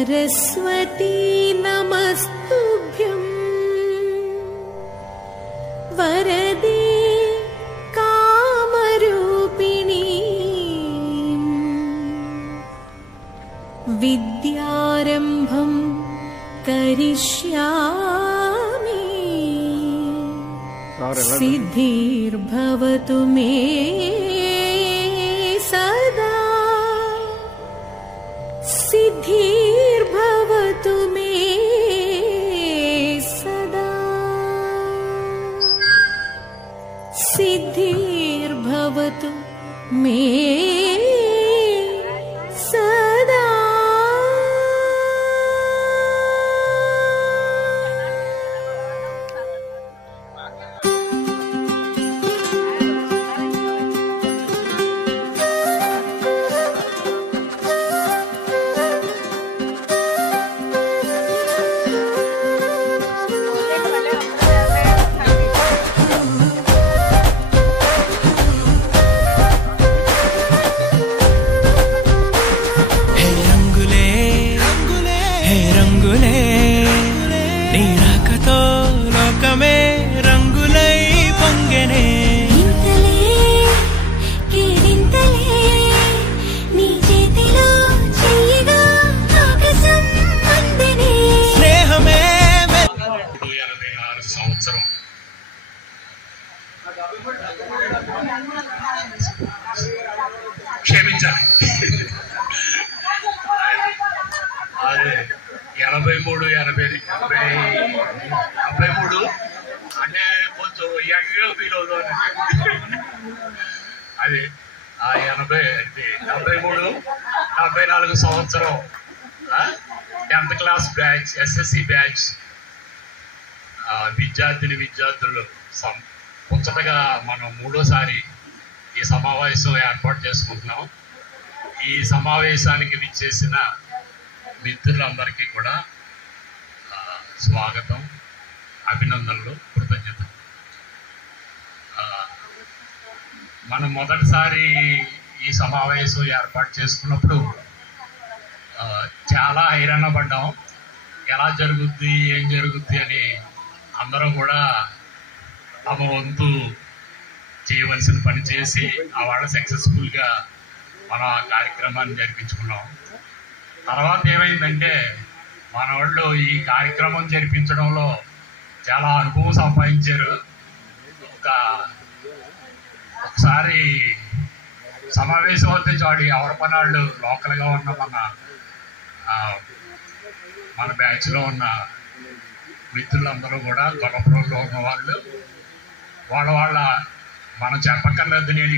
सरस्वती नमस्तुभ्यं वरदे कामरूपिणी विद्यारम्भं करिष्यामि सिद्धिर्भवतु मे सदा सिद्धिर्भवतु मे सदा सिद्धिर्भवतु मे सदा। క్షమించాలి. అదే 83 అంటే కొంచెం యంగ్గా ఫీల్ అవుతాను. అది ఆ 73 44 సంవత్సరం 10th class batch, SSC batch విద్యార్థులు ముచ్చటగా మనం మూడోసారి ఈ సమావేశం ఏర్పాటు చేసుకుంటున్నాం. ఈ సమావేశానికి విచ్చేసిన మిత్రులందరికీ కూడా స్వాగతం, అభినందనలు, కృతజ్ఞతలు. మనం మొదటిసారి ఈ సమావేశం ఏర్పాటు చేసుకున్నప్పుడు చాలా హైరాణ పడ్డాం. ఎలా జరుగుద్ది, ఏం జరుగుద్ది అని అందరూ కూడా తమ వంతు చేయవలసిన పని చేసి వాళ్ళ సక్సెస్ఫుల్గా మనం ఆ కార్యక్రమాన్ని జరిపించుకున్నాం. తర్వాత ఏమైందంటే మన వాళ్ళు ఈ కార్యక్రమం జరిపించడంలో చాలా అనుభవం సంపాదించారు. ఒకసారి సమావేశం అవుతే చాలు ఎవరి పని వాళ్ళు లోకల్గా ఉన్న మన బ్యాచ్లో ఉన్న మిత్రులందరూ కూడా గొడవలో ఉన్న వాళ్ళ మనం చెప్పక్కర్లేదు, నేను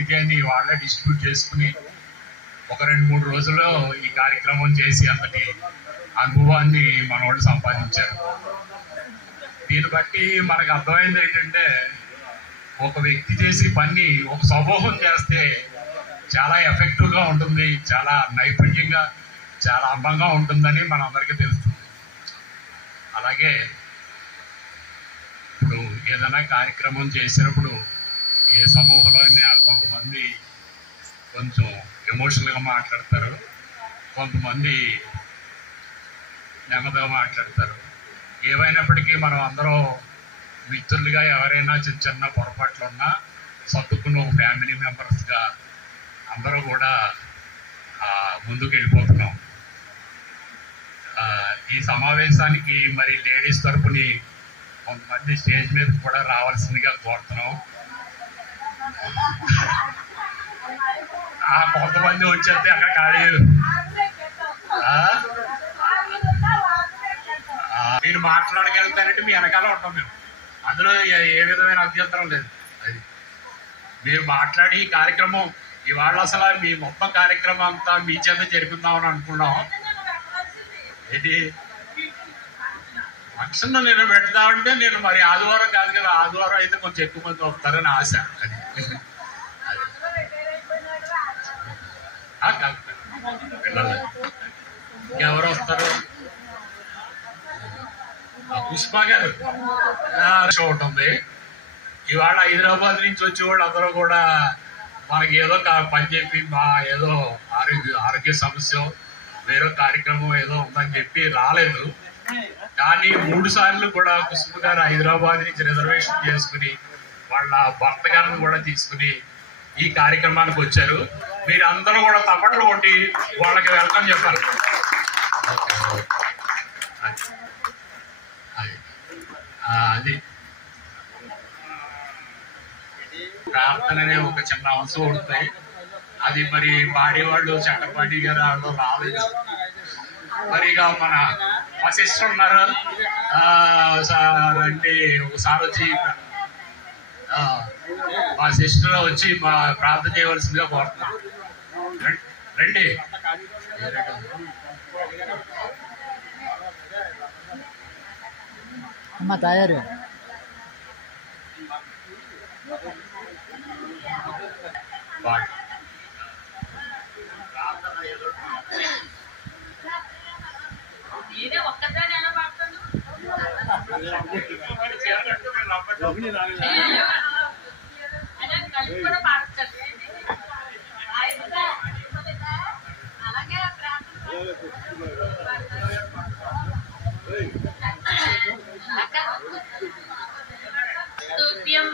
ఇది అని వాళ్ళే డిస్ట్రిబ్యూట్ చేసుకుని ఒక 2-3 రోజుల్లో ఈ కార్యక్రమం చేసి అంతటి అనుభవాన్ని మన వాళ్ళు సంపాదించారు. దీన్ని బట్టి మనకు అర్థమైంది ఏంటంటే ఒక వ్యక్తి చేసి పని ఒక సమూహం చేస్తే చాలా ఎఫెక్టివ్గా ఉంటుంది, చాలా నైపుణ్యంగా, చాలా అందంగా ఉంటుందని మనందరికీ తెలుస్తుంది. అలాగే ఇప్పుడు ఏదైనా కార్యక్రమం చేసినప్పుడు ఏ సమూహంలో కొంతమంది కొంచెం ఎమోషనల్గా మాట్లాడతారు, కొంతమంది నెమ్మదిగా మాట్లాడతారు. ఏమైనప్పటికీ మనం అందరం మిత్రులుగా ఎవరైనా చిన్న పొరపాట్లు ఉన్నా సర్దుకున్న ఒక ఫ్యామిలీ మెంబర్స్గా అందరూ కూడా ముందుకు వెళ్ళిపోతున్నాం. ఈ సమావేశానికి మరి లేడీస్ తరపుని కొంతమంది స్టేజ్ మీద కూడా రావాల్సిందిగా కోరుతున్నాం. కొంతమంది వచ్చేస్తే అక్కడ ఖాళీ మీరు మాట్లాడగలుగుతానంటే మీ వెనకాల ఉంటాం మేము, అందులో ఏ విధమైన అభ్యంతరం లేదు. అది మీరు మాట్లాడి ఈ కార్యక్రమం ఇవాళ అసలు మీ మొత్తం కార్యక్రమం అంతా మీ చేత జరిపిద్దామని అనుకున్నాం. ఇది ఫంక్షన్ నేను పెడతామంటే నేను మరి ఆదివారం కాదు కదా, ఆదివారం అయితే కొంచెం ఎక్కువ మంది వస్తారని ఆశ. అది పిల్లలు ఇంకెవరు వస్తారు? పుష్ప గారు షో ఉంటుంది. ఇవాళ హైదరాబాద్ నుంచి వచ్చే వాళ్ళు అందరూ కూడా మనకి ఏదో పని చెప్పి మా ఏదో ఆరోగ్య సమస్య వేరే కార్యక్రమం ఏదో ఉందని చెప్పి రాలేదు. కానీ 3 సార్లు కూడా కుసుమ గారు హైదరాబాద్ నుంచి రిజర్వేషన్ చేసుకుని వాళ్ళ భర్త గారిని కూడా తీసుకుని ఈ కార్యక్రమానికి వచ్చారు. మీరు అందరూ కూడా తప్పట్లు కొట్టి వాళ్ళకి వెల్కమ్ చెప్పాలి. అది ప్రార్థననే ఒక చిన్న అంశం ఉంటుంది. అది మరి పాడేవాళ్ళు చక్రపాణి గారు వాళ్ళు రాలేదు. మరిగా మా సిస్టర్ ఉన్నారు అంటే ఒకసారి వచ్చి మా సిస్టర్ వచ్చి మా ప్రార్థన చేయవలసిందిగా కోరుతున్నాం. రండి. అమ్మ తయారు స్తుత్యం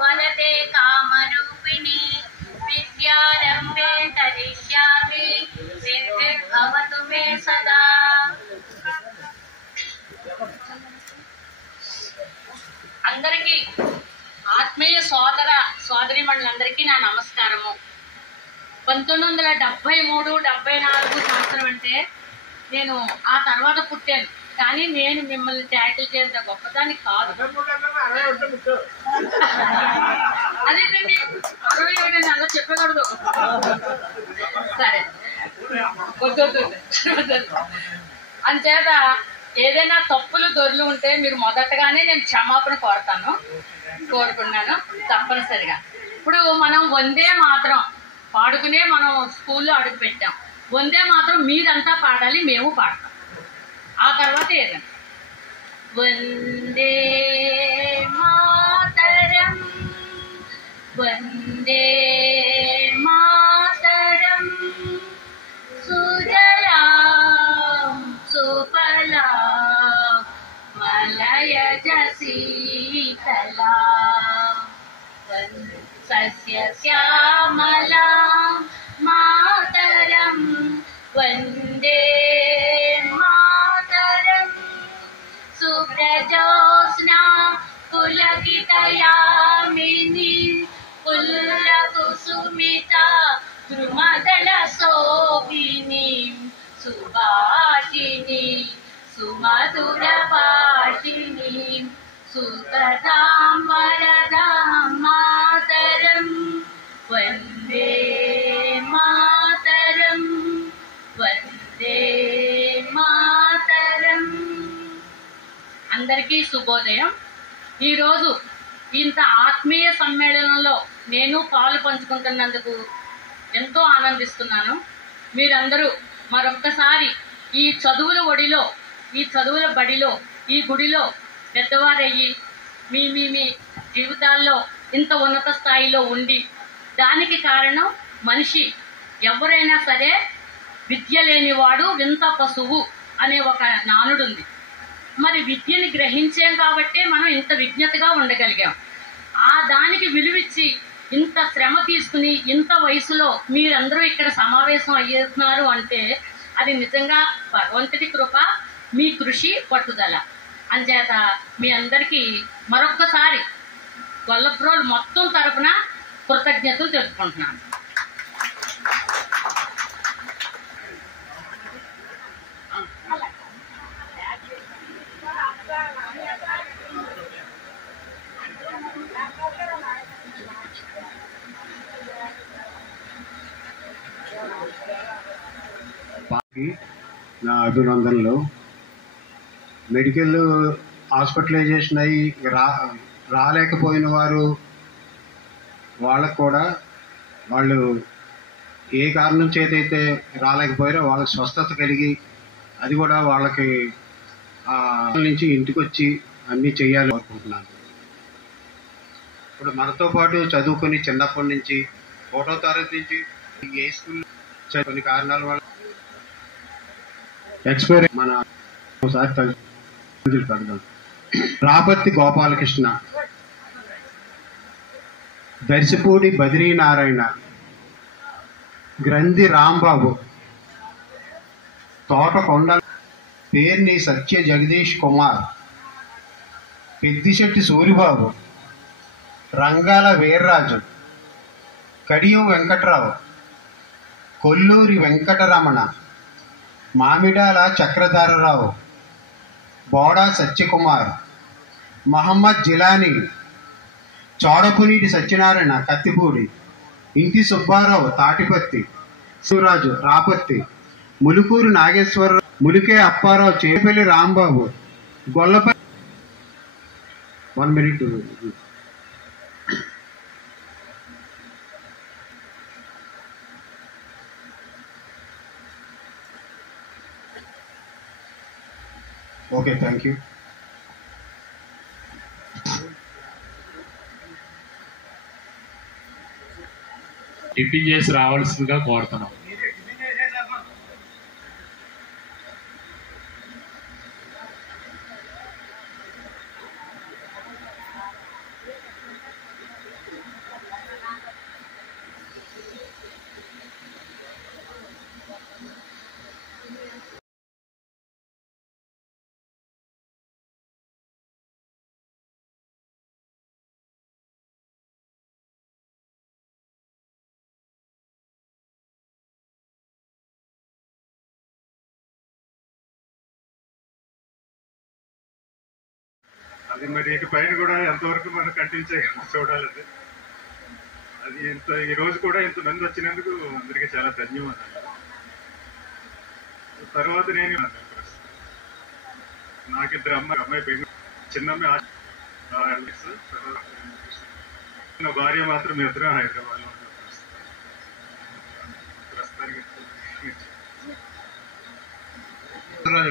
వదతే కామరూపిణి విద్యారంభే తరిష్యామి సిద్ధిర్భవతు మే సదా. అందరికీ ఆత్మీయ సోదరిమణులందరికీ నా నమస్కారము. 1973-74 సంవత్సరం అంటే నేను ఆ తర్వాత పుట్టాను. కానీ నేను మిమ్మల్ని ట్యాకిల్ చేసిన గొప్పదాన్ని కాదు. అదేంటండి 67 అలా చెప్పకూడదు. సరే అంచేత ఏదైనా తప్పులు దొర్లు ఉంటే మీరు మొదటగానే నేను క్షమాపణ కోరుకున్నాను తప్పనిసరిగా. ఇప్పుడు మనం వందే మాత్రం పాడుకునే మనం స్కూల్లో అడుగు పెట్టాం. వందే మాత్రం మీరంతా పాడాలి, మేము పాడతాం. ఆ తర్వాత ఏదైనా వందే మాతరం వందే మాతరం సుజలాం సుఫలాం మలయజ శీతలాం సస్యశ్యామలాం మాతరం వందే మాతరం సుప్రజోత్స్నా పులకితయామిని పుల్లకుసుమిత ద్రుమదళ శోభిని సుభాషిని సుమధుర భాషిని సుకథాం వరదాం మాతరం వందే మాతరం వందే మాతరం. అందరికీ శుభోదయం. ఈరోజు ఇంత ఆత్మీయ సమ్మేళనంలో నేను పాలు పంచుకుంటున్నందుకు ఎంతో ఆనందిస్తున్నాను. మీరందరూ మరొక్కసారి ఈ చదువుల ఒడిలో, ఈ చదువుల బడిలో, ఈ గుడిలో పెద్దవారయ్యి మీ మీ మీ జీవితాల్లో ఇంత ఉన్నత స్థాయిలో ఉండి, దానికి కారణం మనిషి ఎవరైనా సరే విద్య లేనివాడు వింత పశువు అనే ఒక నానుడుంది. మరి విద్యని గ్రహించాం కాబట్టి మనం ఇంత విజ్ఞతగా ఉండగలిగాం. ఆ దానికి విలువిచ్చి ఇంత శ్రమ తీసుకుని ఇంత వయసులో మీరందరూ ఇక్కడ సమావేశం అయ్యేస్తున్నారు అంటే అది నిజంగా భగవంతుడి కృప, మీ కృషి, పట్టుదల. అంచేత మీ అందరికీ మరొక్కసారి గొల్లప్రోలు మొత్తం తరపున కృతజ్ఞతలు తెలుపుకుంటున్నాను. నా అభినందనలు. మెడికల్ హాస్పిటలైజేషన్ అయ్యి రాలేకపోయిన వారు వాళ్ళకు కూడా వాళ్ళు ఏ కారణం చేతైతే రాలేకపోయారో వాళ్ళకి స్వస్థత కలిగి అది కూడా వాళ్ళకి నుంచి ఇంటికి వచ్చి అన్నీ చేయాలి అనుకుంటున్నాను. ఇప్పుడు మనతో పాటు చదువుకొని చిన్నప్పటి నుంచి 1వ తరగతి నుంచి ఏ స్కూల్ కొన్ని కారణాల వల్ల ఎక్స్పైరీ మన ఒకసారి పెడదాం. రాపత్తి గోపాలకృష్ణ, దర్శపూడి బద్రీనారాయణ, గ్రంథి రాంబాబు, తోటకొండ పేర్ని సత్య జగదీష్ కుమార్, పెద్దిశెట్టి సూరిబాబు, రంగాల వీర్రాజు, కడియం వెంకట్రావు, కొల్లూరి వెంకటరమణ, మామిడాల చక్రధారరావు, బోడా సత్యకుమార్, మహమ్మద్ జిలానీ, చోడపునీటి సత్యనారాయణ కత్తిపూడి, ఇంటి Subbarao Tatipatti, Sivaraju Rapatti, Mulukuru Nageswararao, Mulike Apparao, Chepalli Rambabu, Gollapalli. 1 minute. Okay, thank you. Tiffin చేసి రావాల్సిందిగా కోరుతున్నాం. అది మరి ఇటు పైన కూడా ఎంతవరకు మనం కంటిన్యూ చేయగలం చూడాలండి. అది ఈ రోజు కూడా ఇంతమంది వచ్చినందుకు అందరికీ చాలా ధన్యవాదాలు. తర్వాత నేను నాకిద్దరు అమ్మాయి బెంగళూరు, చిన్నమ్మాయి నా భార్య మాత్రం ఇద్దరు హైదరాబాద్లో ఉంటారు ప్రస్తుతానికి.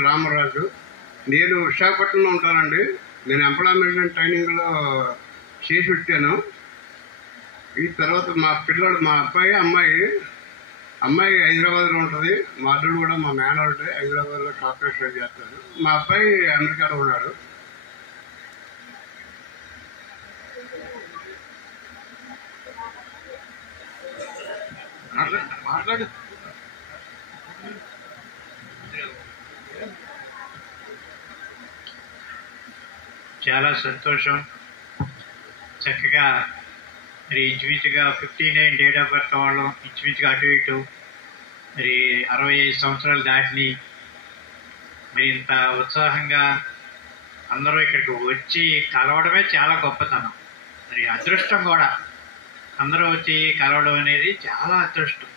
రామరాజు, నేను విశాఖపట్నంలో ఉంటానండి. నేను ఎంప్లాయ్మెంట్ ట్రైనింగ్లో చేసి పెట్టాను. ఈ తర్వాత మా పిల్లలు, మా అమ్మాయి హైదరాబాద్లో ఉంటుంది. మా అల్లుడు కూడా, మా మేనల్లుడు హైదరాబాద్లో కార్పొరేషన్ చేస్తారు. మా అబ్బాయి అమెరికాలో ఉన్నాడు. మాట్లాడు. చాలా సంతోషం. చక్కగా మరి ఇంచుమించుగా 59 డేట్ ఆఫ్ బర్త్ వాళ్ళం, ఇంచుమించుగా అటు ఇటు మరి 65 సంవత్సరాలు దాటిని మరి ఇంత ఉత్సాహంగా అందరూ ఇక్కడికి వచ్చి కలవడమే చాలా గొప్పతనం. మరి అదృష్టం కూడా, అందరూ వచ్చి కలవడం అనేది చాలా అదృష్టం.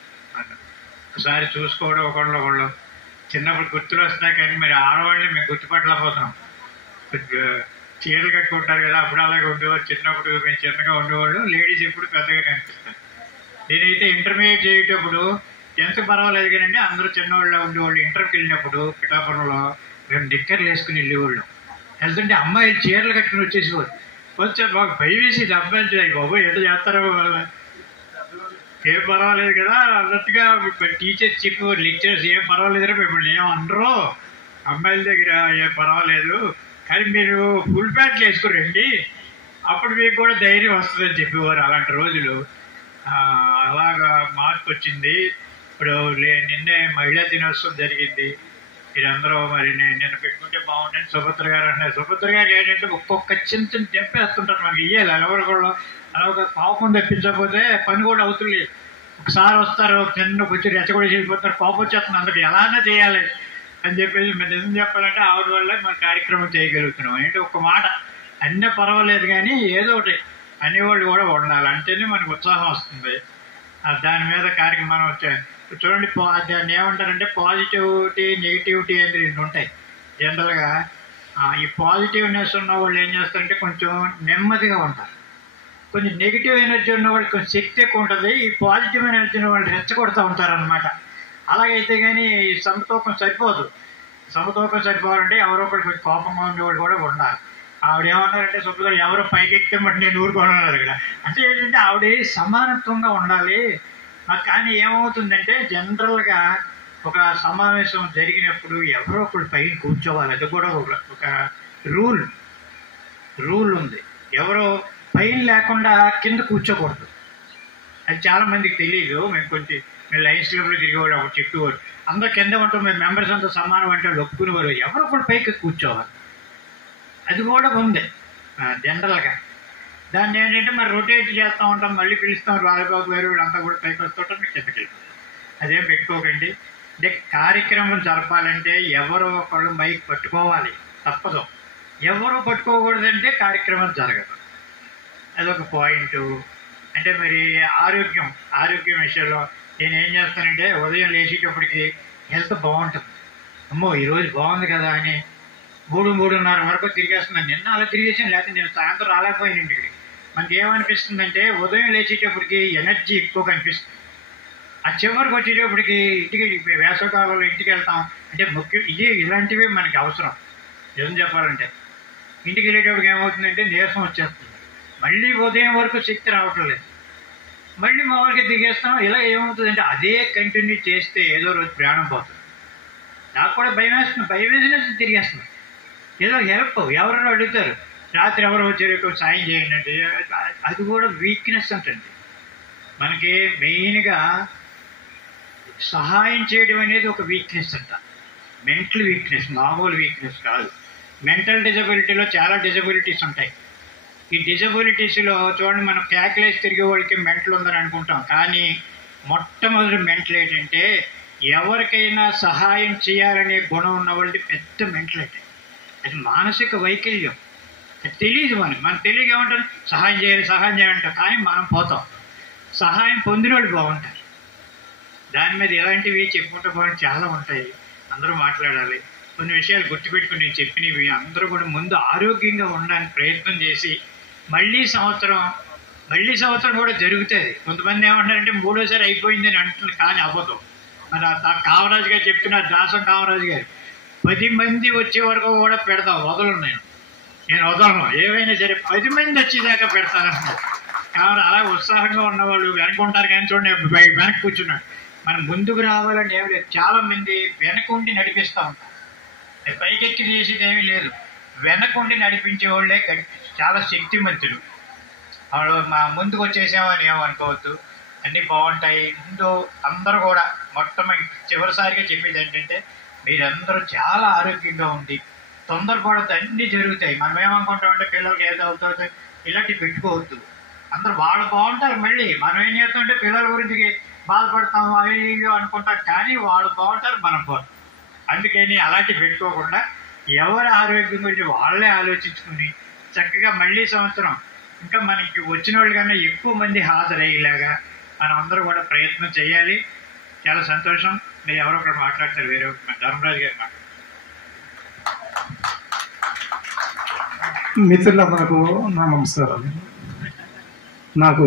ఒకసారి చూసుకోవడం ఒకళ్ళు చిన్నప్పుడు గుర్తులు వస్తున్నాయి, కానీ మరి ఆడవాళ్ళని మేము గుర్తుపట్టలేకపోతున్నాం. చీరలు కట్టుకుంటారు కదా, అప్పుడు అలాగే ఉండేవారు. చిన్నప్పుడు మేము చిన్నగా ఉండేవాళ్ళు, లేడీస్ ఎప్పుడు పెద్దగా కనిపిస్తారు. నేనైతే ఇంటర్మీడియట్ చేసేటప్పుడు ఎంత పర్వాలేదు కానీ అందరూ చిన్నవాళ్ళు ఉండేవాళ్ళు. ఇంటర్కి వెళ్ళినప్పుడు పిఠాపురంలో మేము నిక్కర్లు వేసుకుని వెళ్ళేవాళ్ళు. వెళ్తుంటే అమ్మాయిలు చీరలు కట్టుకుని వచ్చేసేవాళ్ళు. కొంచెం మాకు భయం వేసేది, అబ్బాయి బాబు ఎట్లా చేస్తారో ఏం పర్వాలేదు కదా అన్నట్టుగా టీచర్స్ చెప్పేవారు, లెక్చర్స్ ఏం పర్వాలేదురా మిమ్మల్ని ఏమనరు, అమ్మాయిల దగ్గర ఏం పర్వాలేదు, కానీ మీరు ఫుల్ ప్యాంట్లు వేసుకురండి, అప్పుడు మీకు కూడా ధైర్యం వస్తుందని చెప్పేవారు. అలాంటి రోజులు అలాగా మార్పు వచ్చింది. ఇప్పుడు నిన్నే మహిళా దినోత్సవం జరిగింది. మీరందరూ మరి నిన్న పెట్టుకుంటే బాగుంటుంది. సుభద్ర గారు అంటున్నారు. సుభద్ర గారు ఏంటంటే ఒక్కొక్క చిన్న చిన్న తెప్పేస్తుంటారు, మనకి ఇయ్యాలి. ఎవరు కూడా అలా ఒక కోపం తెప్పించకపోతే పని కూడా అవుతుంది. ఒకసారి వస్తారు, చిన్న కొంచెం రెచ్చగొడి వెళ్ళిపోతారు, కోపం వచ్చేస్తుంది అందరికి, ఎలానే చేయాలి అని చెప్పేసి మేము నిజం చెప్పాలంటే ఆవిడ వల్ల మన కార్యక్రమం చేయగలుగుతున్నాం. ఏంటి ఒక్క మాట అన్నీ పర్వాలేదు కానీ ఏదో ఒకటి అనేవాళ్ళు కూడా ఉండాలి, అంటేనే మనకు ఉత్సాహం వస్తుంది. దాని మీద కార్యక్రమం మనం చూడండి. దాన్ని ఏమంటారంటే పాజిటివిటీ, నెగిటివిటీ అనేది 2 ఉంటాయి జనరల్గా. ఈ పాజిటివ్నెస్ ఉన్న వాళ్ళు ఏం చేస్తారంటే కొంచెం నెమ్మదిగా ఉంటారు. కొంచెం నెగిటివ్ ఎనర్జీ ఉన్న వాళ్ళు కొంచెం శక్తి ఎక్కువ ఉంటుంది. ఈ పాజిటివ్ ఎనర్జీ ఉన్న వాళ్ళు రెచ్చగొడుతూ ఉంటారనమాట. అలాగైతే కానీ సమతూకం సరిపోదు. సమతూకం సరిపోవాలంటే ఎవరో ఒకటి కొంచెం కోపంగా ఉండేవాళ్ళు కూడా ఉండాలి. ఆవిడ ఏమన్నారంటే సుబ్బుగా ఎవరో పైకెక్కితే మట్టి నేను ఊరుకోనున్నారు ఇక్కడ. అంటే ఏంటంటే ఆవిడ సమానత్వంగా ఉండాలి. కానీ ఏమవుతుందంటే జనరల్గా ఒక సమావేశం జరిగినప్పుడు ఎవరో ఒకరు పైన కూర్చోవాలి. అది కూడా ఒక రూల్ ఉంది. ఎవరో పైన లేకుండా కింద కూర్చోకూడదు. అది చాలా మందికి తెలియదు. మేము లైన్స్ క్లబ్లో తిరిగేవాళ్ళు, ఒక చెట్టువారు అందరూ కింద ఉంటాం, మేము మెంబర్స్ అంతా సమానం అంటే వాళ్ళు ఒప్పుకునేవారు. ఎవరో ఒకరు పైకి కూర్చోవాలి. అది కూడా ఉంది జనరల్గా. దాన్ని ఏంటంటే మరి రొటేట్ చేస్తూ ఉంటాం, మళ్ళీ పిలుస్తాం, రాజబాబు గారు వీళ్ళంతా కూడా పైకి వస్తుంటాం, మీకు కిందకి వెళ్ళిపోతాం. అదేం పెట్టుకోకండి. అంటే కార్యక్రమం జరపాలంటే ఎవరో ఒకళ్ళు మైక్ పట్టుకోవాలి, తప్పదు. ఎవరు పట్టుకోకూడదంటే కార్యక్రమం జరగదు. అదొక పాయింట్. అంటే మరి ఆరోగ్యం విషయంలో నేను ఏం చేస్తానంటే ఉదయం లేచేటప్పటికి హెల్త్ బాగుంటుంది. అమ్మో ఈరోజు బాగుంది కదా అని 3-3:30 వరకు తిరిగేస్తున్నాను. నిన్న అలా తిరిగేసాను, లేకపోతే నేను సాయంత్రం రాలేకపోయాను ఇంటికి. మనకి ఏమనిపిస్తుందంటే ఉదయం లేచేటప్పటికి ఎనర్జీ ఎక్కువ కనిపిస్తుంది. ఆ చివరికి వచ్చేటప్పటికి వేసవకాలంలో ఇంటికి వెళ్తాం అంటే ఇలాంటివి మనకి అవసరం. ఏం చెప్పాలంటే ఇంటికి వెళ్ళేటప్పటికి ఏమవుతుందంటే నీరసం వచ్చేస్తుంది. మళ్ళీ ఉదయం వరకు శక్తి రావటం లేదు. మళ్ళీ మామూలుగా తిరిగేస్తాం. ఇలా ఏమవుతుందంటే అదే కంటిన్యూ చేస్తే ఏదో రోజు ప్రాణం పోతుంది. నాకు కూడా భయం వేసినట్టు తిరిగేస్తుంది. ఏదో హెల్ప్ ఎవరెవరో అడుగుతారు, రాత్రి ఎవరో వచ్చారు సాయం చేయండి అంటే అది కూడా వీక్నెస్ అంటండి. మనకి మెయిన్గా సహాయం చేయడం అనేది ఒక వీక్నెస్ అంట. మెంటల్ వీక్నెస్, మామూలు వీక్నెస్ కాదు. మెంటల్ డిజబిలిటీలో చాలా డిజబిలిటీస్ ఉంటాయి. ఈ డిజబిలిటీస్లో చూడండి, మనం క్యాక్యులేస్ తిరిగే వాళ్ళకి మెంటల్ ఉందని అనుకుంటాం, కానీ మొట్టమొదటి మెంటల్ ఏంటంటే ఎవరికైనా సహాయం చేయాలనే గుణం ఉన్న వాళ్ళది పెద్ద మెంటల్ అంటే అది మానసిక వైకల్యం. అది తెలియదు మనకు తెలియక ఏమంటారు సహాయం చేయాలంటాం, కానీ మనం పోతాం. సహాయం పొందిన వాళ్ళు బాగుంటారు. దాని మీద ఎలాంటివి చెప్పుకుంటూ బాగుంటే చాలా ఉంటాయి. అందరూ మాట్లాడాలి. కొన్ని విషయాలు గుర్తుపెట్టుకుని నేను చెప్పినవి అందరూ కూడా ముందు ఆరోగ్యంగా ఉండడానికి ప్రయత్నం చేసి మళ్ళీ సంవత్సరం కూడా జరుగుతుంది. కొంతమంది ఏమంటారంటే 3వ సారి అయిపోయింది అని అంటున్నారు, కానీ అవ్వదు. మరి కామరాజు గారు చెప్తున్నారు, దాసం కామరాజు గారు 10 మంది వచ్చే వరకు కూడా పెడతాం, నేను వదలను, ఏవైనా సరే 10 మంది వచ్చేదాకా పెడతానంటున్నారు. కాబట్టి అలా ఉత్సాహంగా ఉన్నవాళ్ళు వెనకుంటారు. కానీ చూడండి వెనక్కి కూర్చున్నాడు. మనం ముందుకు రావాలని ఏమి లేదు. చాలా మంది వెనకుండి నడిపిస్తూ ఉంటారు. పైకెత్తి చేసేది ఏమీ లేదు. వెనకుండి నడిపించే వాళ్ళే చాలా శక్తిమంతులు. వాళ్ళు ముందుకు వచ్చేసామని ఏమనుకోవద్దు, అన్నీ బాగుంటాయి. ముందు అందరూ కూడా చివరిసారిగా చెప్పేది ఏంటంటే మీరందరూ చాలా ఆరోగ్యంగా ఉండి తొందరపడద్దు, అన్నీ జరుగుతాయి. మనం ఏమనుకుంటామంటే పిల్లలకి ఏదో అవుతుంది ఇలాంటివి పెట్టుకోవద్దు. అందరూ వాళ్ళు బాగుంటారు. మళ్ళీ మనం ఏం చేస్తామంటే పిల్లల గురించి బాధపడతాము, అయ్యో అనుకుంటాం, కానీ వాళ్ళు బాగుంటారు, మనం బాగుంటాం. అందుకని అలాంటివి పెట్టుకోకుండా ఎవరి ఆరోగ్యం గురించి వాళ్ళే ఆలోచించుకుని చక్కగా మళ్ళీ సంవత్సరం ఇంకా మనకి వచ్చిన వాళ్ళ కన్నా ఎక్కువ మంది హాజరయ్యేలాగా మనం అందరూ కూడా ప్రయత్నం చేయాలి. చాలా సంతోషం. మీరు ఎవరో ఒకరు మాట్లాడతారు, వేరే ధర్మరాజు గారు మాట్లాడతారు. మిత్రులందరకు నా నమస్కారాలు. నాకు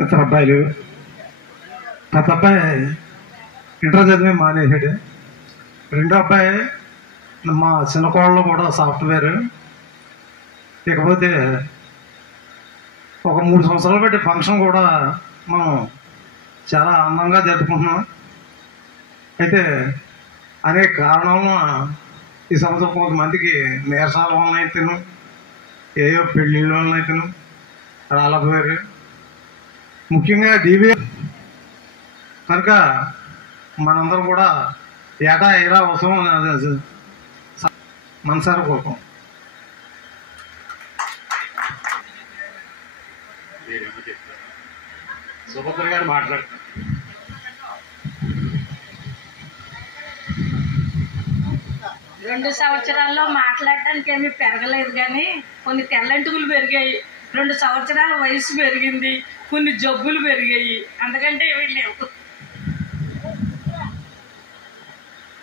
ఇద్దరు అబ్బాయిలు. పెద్ద అబ్బాయి ఇంటర్ చదివి మానేసాడు. రెండో అబ్బాయి మా చిన్న కోడలు కూడా సాఫ్ట్వేర్. ఇకపోతే ఒక 3 సంవత్సరాలు బట్టి ఫంక్షన్ కూడా మనం చాలా ఆనందంగా జరుపుకుంటున్నాం. అయితే అనేక కారణాలు ఈ సంవత్సరం కొంతమందికి నీరసాల వలన అయితేను, ఏయో పెళ్ళిళ్ళ వలన అయితేను రాలేకపోయారు. ముఖ్యంగా డీవీ కనుక మనందరం కూడా ఏటా ఇలా అవసరం మనసారి కోపం. సుభద్ర గారు మాట్లాడతారు. రెండు సంవత్సరాల్లో మాట్లాడటానికి ఏమీ పెరగలేదు, కానీ కొన్ని తెల్లంటుకులు పెరిగాయి. 2 సంవత్సరాల వయసు పెరిగింది, కొన్ని జబ్బులు పెరిగాయి, అందుకంటే ఏమీ లేవు.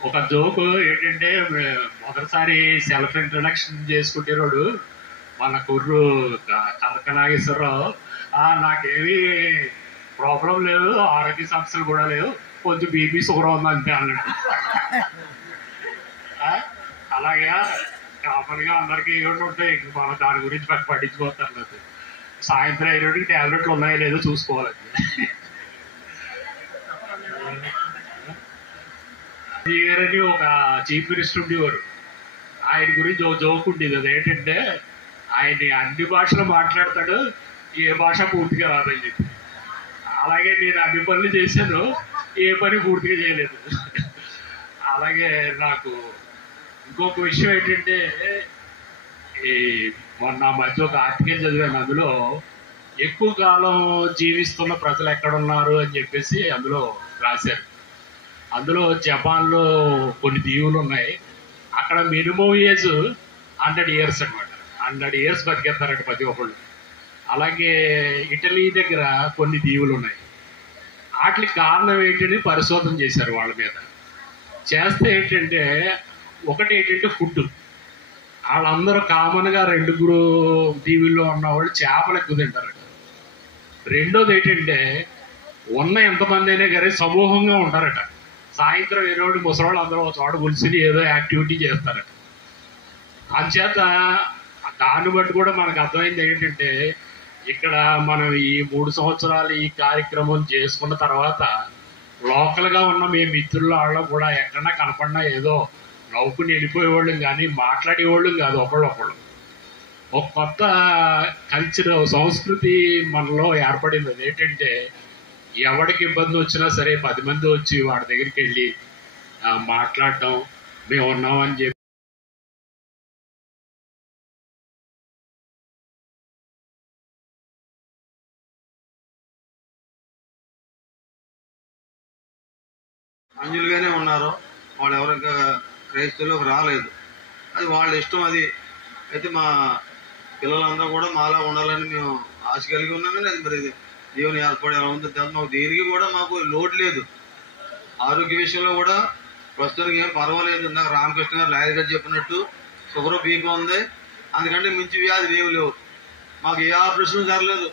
ఒక జోకు ఏంటంటే మొదటిసారి సెల్ఫ్ ఇంట్రొడక్షన్ చేసుకుంటున్నాడు మన కుర్రు కనకనాగేశ్వరరావు. నాకేమీ ప్రాబ్లం లేదు, ఆరోగ్య సమస్యలు కూడా లేవు, కొంచెం బీపీ షుగర్ ఉందంటే అన్నాడు. అలాగే కామన్గా అందరికీ ఏమిటి ఉంటాయి, మనం దాని గురించి పట్టించుకోతారు లేదు. సాయంత్రం 5 ట్యాబ్లెట్లు ఉన్నాయో లేదో చూసుకోవాలండి. గారని ఒక చీఫ్ మినిస్టర్ ఉండేవారు. ఆయన గురించి ఒక జోక్ ఉండేది. అది ఏంటంటే ఆయన అన్ని భాషలు మాట్లాడతాడు, ఏ భాష పూర్తిగా రాదని చెప్పి. అలాగే నేను అన్ని పనులు చేశాను, ఏ పని పూర్తిగా చేయలేదు. అలాగే నాకు ఇంకొక విషయం ఏంటంటే, ఈ మొన్న మధ్య ఒక ఆర్టికల్ చదివాను. అందులో ఎక్కువ కాలం జీవిస్తున్న ప్రజలు ఎక్కడున్నారు అని చెప్పేసి అందులో రాశారు. అందులో జపాన్లో కొన్ని దీవులు ఉన్నాయి. అక్కడ మినిమం ఏజ్ 100 years అనమాట. 100 years బతికేస్తారంట ప్రతి ఒక్కళ్ళు. అలాగే ఇటలీ దగ్గర కొన్ని దీవులు ఉన్నాయి. వాటికి కారణం ఏంటని పరిశోధన చేశారు వాళ్ళ మీద. చేస్తే ఏంటంటే, ఒకటి ఏంటంటే ఫుడ్. వాళ్ళందరూ కామన్గా 2 దీవుల్లో ఉన్నవాళ్ళు చేపలు ఎక్కువ తింటారట. రెండోది ఏంటంటే, ఉన్న ఎంతమంది అయినా కానీ సమూహంగా ఉంటారట. సాయంత్రం వేరేవాడు ముసలివాళ్ళు అందరూ ఒక చోట కూర్చుని ఏదో యాక్టివిటీ చేస్తారట. అంచేత దాన్ని బట్టి కూడా మనకు అర్థమైంది ఏంటంటే, ఇక్కడ మనం ఈ 3 సంవత్సరాలు ఈ కార్యక్రమం చేసుకున్న తర్వాత లోకల్గా ఉన్న మీ మిత్రుల వాళ్ళు కూడా ఎక్కడన్నా కనపడినా ఏదో నవ్వుకుని వెళ్ళిపోయేవాళ్ళం కానీ మాట్లాడేవాళ్ళం కాదు. ఒకళ్ళు ఒక కొత్త కల్చర్, సంస్కృతి మనలో ఏర్పడింది. అది ఏంటంటే, ఎవరికి ఇబ్బంది వచ్చినా సరే 10 మంది వచ్చి వాడి దగ్గరికి వెళ్ళి మాట్లాడటం, మేము ఉన్నామని చెప్పి. అంజులుగానే ఉన్నారు వాళ్ళు, ఎవరు ఇంకా క్రైస్తవులకు రాలేదు. అది వాళ్ళ ఇష్టం. అది అయితే మా పిల్లలందరూ కూడా మాలా ఉండాలని మేము ఆశ కలిగి ఉన్నాం. కానీ అది మరి దేవుని ఏర్పాటు ఎలా ఉందో మాకు దేనికి కూడా మాకు లోటు లేదు. ఆరోగ్య విషయంలో కూడా ప్రస్తుతానికి ఏం పర్వాలేదు. నాకు రామకృష్ణ గారు లాయర్ గారు చెప్పినట్టు షుగర్ బీపీ ఉంది, అందుకంటే మించి వ్యాధులు ఏమి లేవు. మాకు ఏ ఆపరేషన్ జరగలేదు.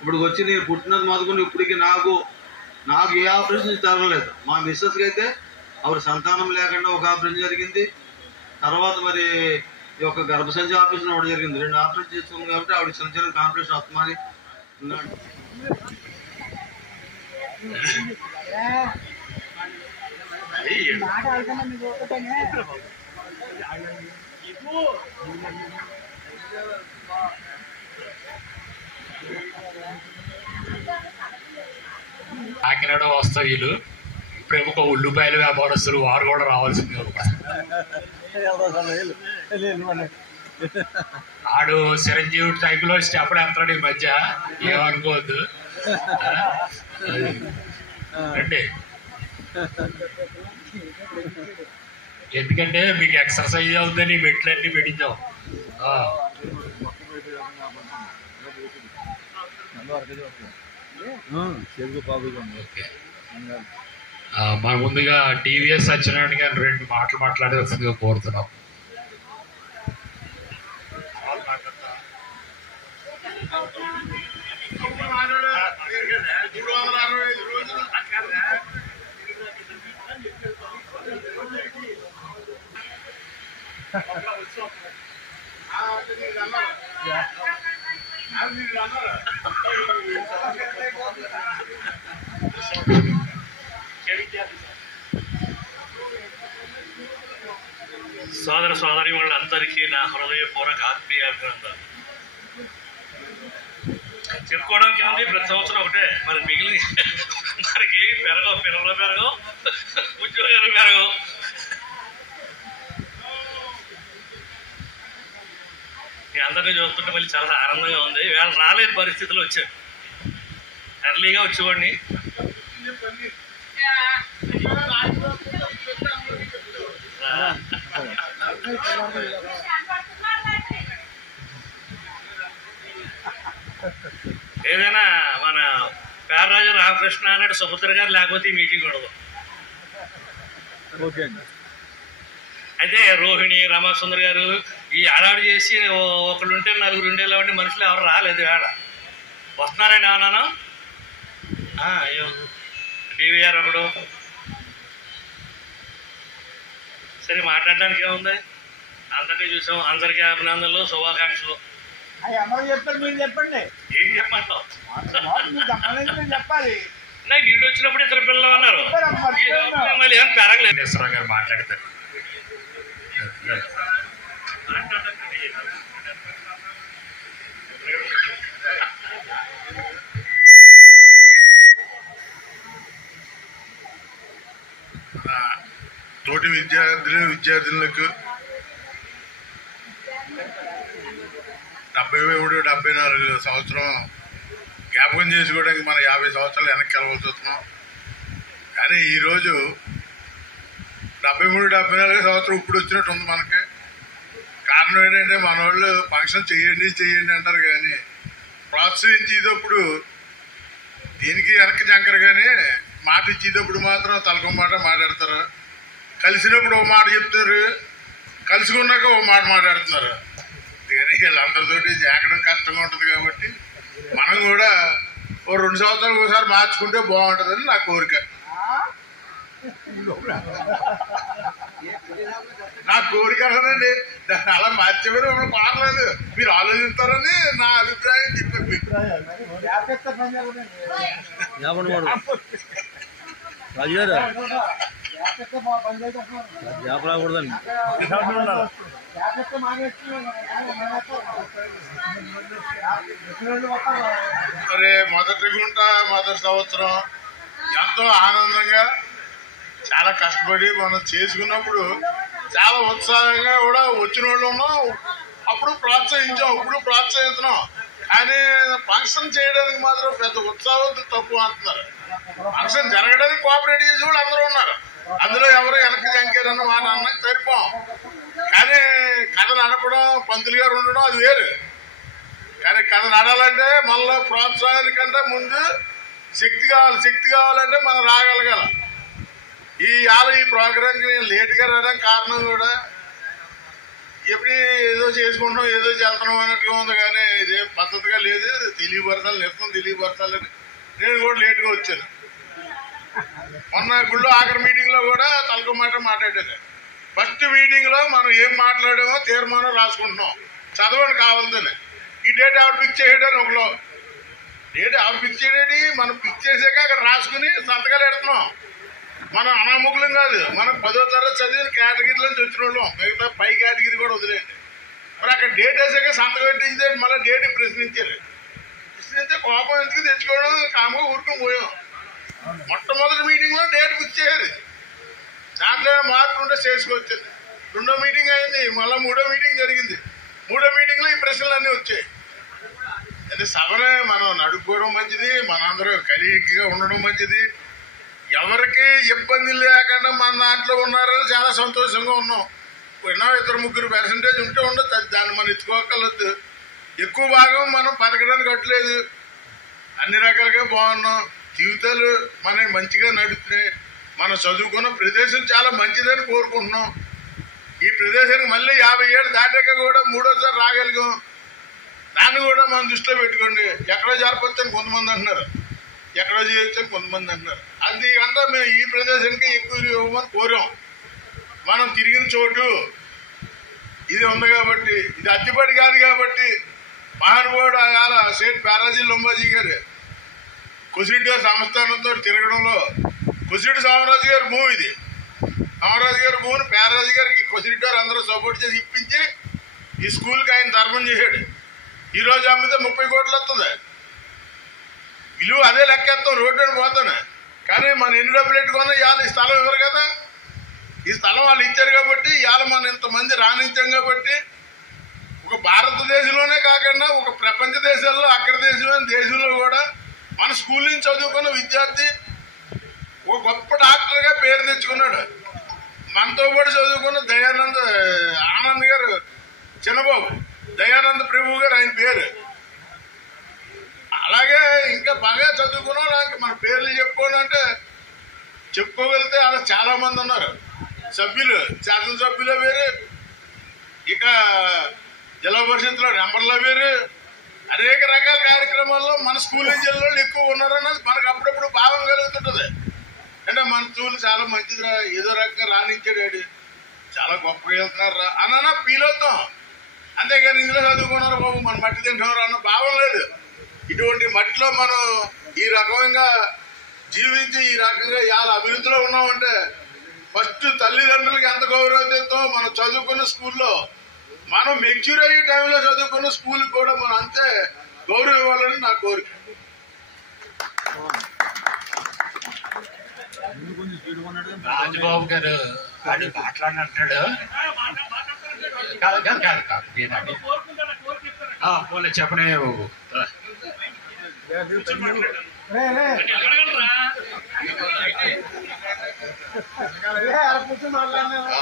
ఇప్పుడు వచ్చి నేను పుట్టినది మొదలుకొని ఇప్పటికి నాకు ఏ ఆపరేషన్ జరగలేదు. మా మిస్సెస్కి అయితే ఆవిడ సంతానం లేకుండా ఒక ఆపరేషన్ జరిగింది. తర్వాత మరి ఈ యొక్క గర్భసంచి ఆపరేషన్ ఒకటి జరిగింది. 2 ఆపరేషన్ చేసుకుంది కాబట్టి ఆవిడ చిన్న చిన్న కాంప్లికేషన్ వస్తుందని ఉన్నాడు. కాకినాడ వాస్తవ్యులు, ప్రముఖ ఉల్లిపాయల వ్యాపారస్తులు, వారు కూడా రావాల్సింది. ఆడు చిరంజీవి టైపులో స్టెప్ వేస్తాడు ఈ మధ్య, ఏమనుకోవద్దు అంటే. ఎందుకంటే మీకు ఎక్సర్సైజ్ అవుతుందని మెట్లన్నీ పెట్టించాం. మన ముందుగా టీవీఎస్ సత్యనారాయణ గారు 2 మాటలు మాట్లాడేసిందిగా కోరుతున్నాం. సోదర సోదరి వాళ్ళందరికీ నా హృదయపూర్వక ఆత్మీయ అభినందనలు. చెప్పుకోవడానికి ఉంది, ప్రతి సంవత్సరం ఒకటే. మరి మిగిలిన మనకి పెరగవు, పిల్లలు పెరగవు, ఉద్యోగాలు పెరగవు. మీ అందరినీ చూస్తుంటే మళ్ళీ చాలా ఆనందంగా ఉంది. వేళ రాలేని పరిస్థితులు వచ్చాను, ఎర్లీగా వచ్చేవాడిని. ఏదైనా మన పేర్రాజు రామకృష్ణ అన్నట్టు సుభద్ర గారు లేకపోతే ఈ మీటింగ్ ఉండదు. అయితే రోహిణి, రామసుందర్ గారు ఈ ఆడాడు చేసి ఒకళ్ళు ఉంటే 4 ఉండేలాంటి మనుషులు ఎవరు రాలేదు. వేళ వస్తున్నారండి ఏమన్నాను. అయ్యో టీవీఆర్ ఒకడు. సరే మాట్లాడడానికి ఏముంది, అందరినీ చూసాం. అందరికీ అభినందనలు, శుభాకాంక్షలు. చెప్పండి, మీరు చెప్పండి. ఏం చెప్పంటావు? చెప్పాలి. నాకు నీళ్ళు వచ్చినప్పుడు ఇద్దరు పిల్లలు ఉన్నారు, మళ్ళీ ఏం పెరగలేదు. వెంకటేశ్వరరావు గారు మాట్లాడతారు. తోటి విద్యార్థులకు 73-74 సంవత్సరం జ్ఞాపకం చేసుకోవడానికి మనం 50 సంవత్సరాలు వెనక్కి వెళ్ళవలసి వస్తున్నాం. కానీ ఈరోజు 73-74 సంవత్సరం ఇప్పుడు వచ్చినట్టు ఉంది మనకి. కారణం ఏంటంటే మన వాళ్ళు ఫంక్షన్ చెయ్యండి అంటారు, కానీ ప్రోత్సహించేటప్పుడు దీనికి వెనక్కి జంకరు, కానీ మాట ఇచ్చేటప్పుడు మాత్రం తలకో మాట మాట్లాడతారు. కలిసినప్పుడు ఓ మాట చెప్తారు, కలుసుకున్నాక ఓ మాట మాట్లాడుతున్నారు. కానీ వీళ్ళందరితోటి జాగడం కష్టంగా ఉంటుంది. కాబట్టి మనం కూడా ఓ 2 సంవత్సరాలకు ఒకసారి మార్చుకుంటే బాగుంటుందని నా కోరిక. నా కోరిక అనండి, దాన్ని అలా మార్చేవారు పర్లేదు, మీరు ఆలోచిస్తారని నా అభిప్రాయం చెప్పారు. మీకు మరి మొదటి గుంట మొదటి సంవత్సరం ఎంతో ఆనందంగా చాలా కష్టపడి మనం చేసుకున్నప్పుడు చాలా ఉత్సాహంగా కూడా వచ్చిన వాళ్ళు ఉన్నాం. అప్పుడు ప్రోత్సహించాం, ఇప్పుడు ప్రోత్సహిస్తున్నాం. కానీ ఫంక్షన్ చేయడానికి మాత్రం పెద్ద ఉత్సాహంతో తక్కువ అంటున్నారు. ఫంక్షన్ జరగడానికి కోఆపరేట్ చేసే వాళ్ళు అందరూ ఉన్నారు. అందులో ఎవరు వెనక్కి జంకారన్న మాట అన్నకి సరిపోం. కానీ కథ నడపడం, పంతులు గారు ఉండడం అది వేరు. కానీ కథ నడాలంటే మళ్ళీ ప్రోత్సాహానికంటే ముందు శక్తి కావాలంటే మనం రాగలగాల. ఈ ప్రోగ్రాంకి నేను లేట్గా రావడానికి కారణం కూడా ఎప్పుడు ఏదో చేసుకుంటున్నాం, ఏదో చేస్తున్నాం అన్నట్టుగా ఉంది. కానీ ఇదే పద్ధతిగా లేదు. తెలియపరచాలని నేను కూడా లేట్గా వచ్చాను. మొన్న గుళ్ళో ఆఖరి మీటింగ్ లో కూడా తలకో మాట మాట్లాడేది. ఫస్ట్ మీటింగ్ లో మనం ఏం మాట్లాడామో తీర్మానం రాసుకుంటున్నాం, చదవండి కావాలని. ఈ డేట్ ఎవరు ఫిక్స్ చేయడని ఒకలో డేట్ ఎవరు ఫిక్స్ చేయడని మనం ఫిక్స్ చేసాక అక్కడ రాసుకుని సంతకాలు పెడుతున్నాం. మనం అనాముకులం కాదు, మనం 10వ తరగతి చదివిన కేటగిరీలో నుంచి వచ్చిన వాళ్ళం. మిగతా పై కేటగిరీ కూడా వదిలేండి. మరి అక్కడ డేట్ వేసాక సంతకం పెట్టించే మళ్ళీ డేట్ ప్రశ్నించారు. ప్రశ్నించే కోపం ఎందుకు తెచ్చుకోవడం, కామగా ఊరుకుని పోయాం. మొట్టమొదటి మీటింగ్ లో డేట్ ఫిక్స్ చేయాలి, దాంట్లో మార్పు ఉంటే చేసుకొచ్చింది. 2వ మీటింగ్ అయింది, మళ్ళీ 3వ మీటింగ్ జరిగింది. 3వ మీటింగ్ లో ఈ ప్రశ్నలు అన్నీ వచ్చాయి. అంటే సభనే మనం నడుపుకోవడం మంచిది, మనందరూ కలిగిగా ఉండడం మంచిది. ఎవరికి ఇబ్బంది లేకుండా మన దాంట్లో ఉన్నారని చాలా సంతోషంగా ఉన్నాం. ఎన్నో 2-3% ఉంటే ఉండదు, దాన్ని మనం ఇచ్చుకోగలదు. ఎక్కువ భాగం మనం పథకడానికి కట్టలేదు. అన్ని రకాలుగా బాగున్నాం. జీవితాలు మనకి మంచిగా నడుస్తున్నాయి. మనం చదువుకున్న ప్రదేశం చాలా మంచిదని కోరుకుంటున్నాం. ఈ ప్రదేశానికి మళ్ళీ 50 ఏళ్ళు దాటాక కూడా 3వసారి రాగలిగాం. దాన్ని కూడా మనం దృష్టిలో పెట్టుకోండి. ఎక్కడో జరపొచ్చని కొంతమంది అంటున్నారు, ఎక్కడో చేయొచ్చని కొంతమంది అంటున్నారు. అందుకంటే మేము ఈ ప్రదేశానికి ఎక్కువ ఇవ్వమని కోరాం. మనం తిరిగిన చోటు ఇది ఉంది కాబట్టి, ఇది అద్దెపడి కాదు కాబట్టి. మహానుభావుడు అలా సేట్ ప్యారాజీ లుంబాజీ గారు కొసిరెడ్డి గారి సంస్థానంతో తిరగడంలో కొసిరెడ్డి సామరాజు గారి భూమి ఇది. సామరాజు గారి భూమిని ప్యారాజీ గారికి కొసిరెడ్డి గారు అందరూ సపోర్ట్ చేసి ఇప్పించి ఈ స్కూల్కి ఆయన ధర్మం చేశాడు. ఈ రోజు అమ్మితే 30 కోట్లు వస్తుంది విలువ. అదే లెక్కేస్తాం, రోడ్డు అని పోతాను. కానీ మనం ఎన్ని డబ్బులు పెట్టుకున్నా ఇవాళ ఈ స్థలం ఇవ్వరు కదా. ఈ స్థలం వాళ్ళు ఇచ్చారు కాబట్టి ఇవాళ మనం ఇంతమంది రాణించాం కాబట్టి ఒక భారతదేశంలోనే కాకుండా ఒక ప్రపంచ దేశాల్లో అగ్ర దేశంలో కూడా మన స్కూల్ నుంచి చదువుకున్న విద్యార్థి ఒక గొప్ప డాక్టర్గా పేరు తెచ్చుకున్నాడు. మనతో పాటు చదువుకున్న ఆనంద్ గారు, చిన్నబాబు దయానంద ప్రభు గారు ఆయన పేరు. అలాగే ఇంకా బాగా చదువుకున్న వాళ్ళకి మన పేర్లు చెప్పుకోవాలంటే చెప్పుకోగలిగితే అలా చాలా మంది ఉన్నారు. సభ్యులు, శాసనసభ్యులే వేరు, ఇక జిల్లా పరిషత్లో నెంబర్లో వేరు, అనేక రకాల కార్యక్రమాల్లో మన స్కూల్ నుంచి వాళ్ళు ఎక్కువ ఉన్నారన్నది మనకు అప్పుడప్పుడు భావం కలుగుతుంటది. అంటే మన స్కూల్ చాలా మంచిదిరా, ఏదో రకంగా రాణించాడు, చాలా గొప్పగా వెళ్తున్నారు అన్న ఫీల్ అవుతాం. అంతేగాని ఇందులో చదువుకున్నారు బాబు మన మట్టి తింటున్నారు అన్న భావం లేదు. ఇటువంటి మట్టిలో మనం ఈ రకంగా జీవించి ఈ రకంగా ఇవాళ అభివృద్ధిలో ఉన్నామంటే ఫస్ట్ తల్లిదండ్రులకి ఎంత గౌరవితో మనం చదువుకున్న స్కూల్లో మనం మెచ్యూర్ అయ్యే టైంలో చదువుకున్న స్కూల్కి కూడా మనం అంతే గౌరవం ఇవ్వాలని నా కోరిక. రాజబాబు గారు వాడు మాట్లాడినట్టాడు కాదు కాదు కాదు కాదు నేనండి పోలే చెప్పనే బాబు.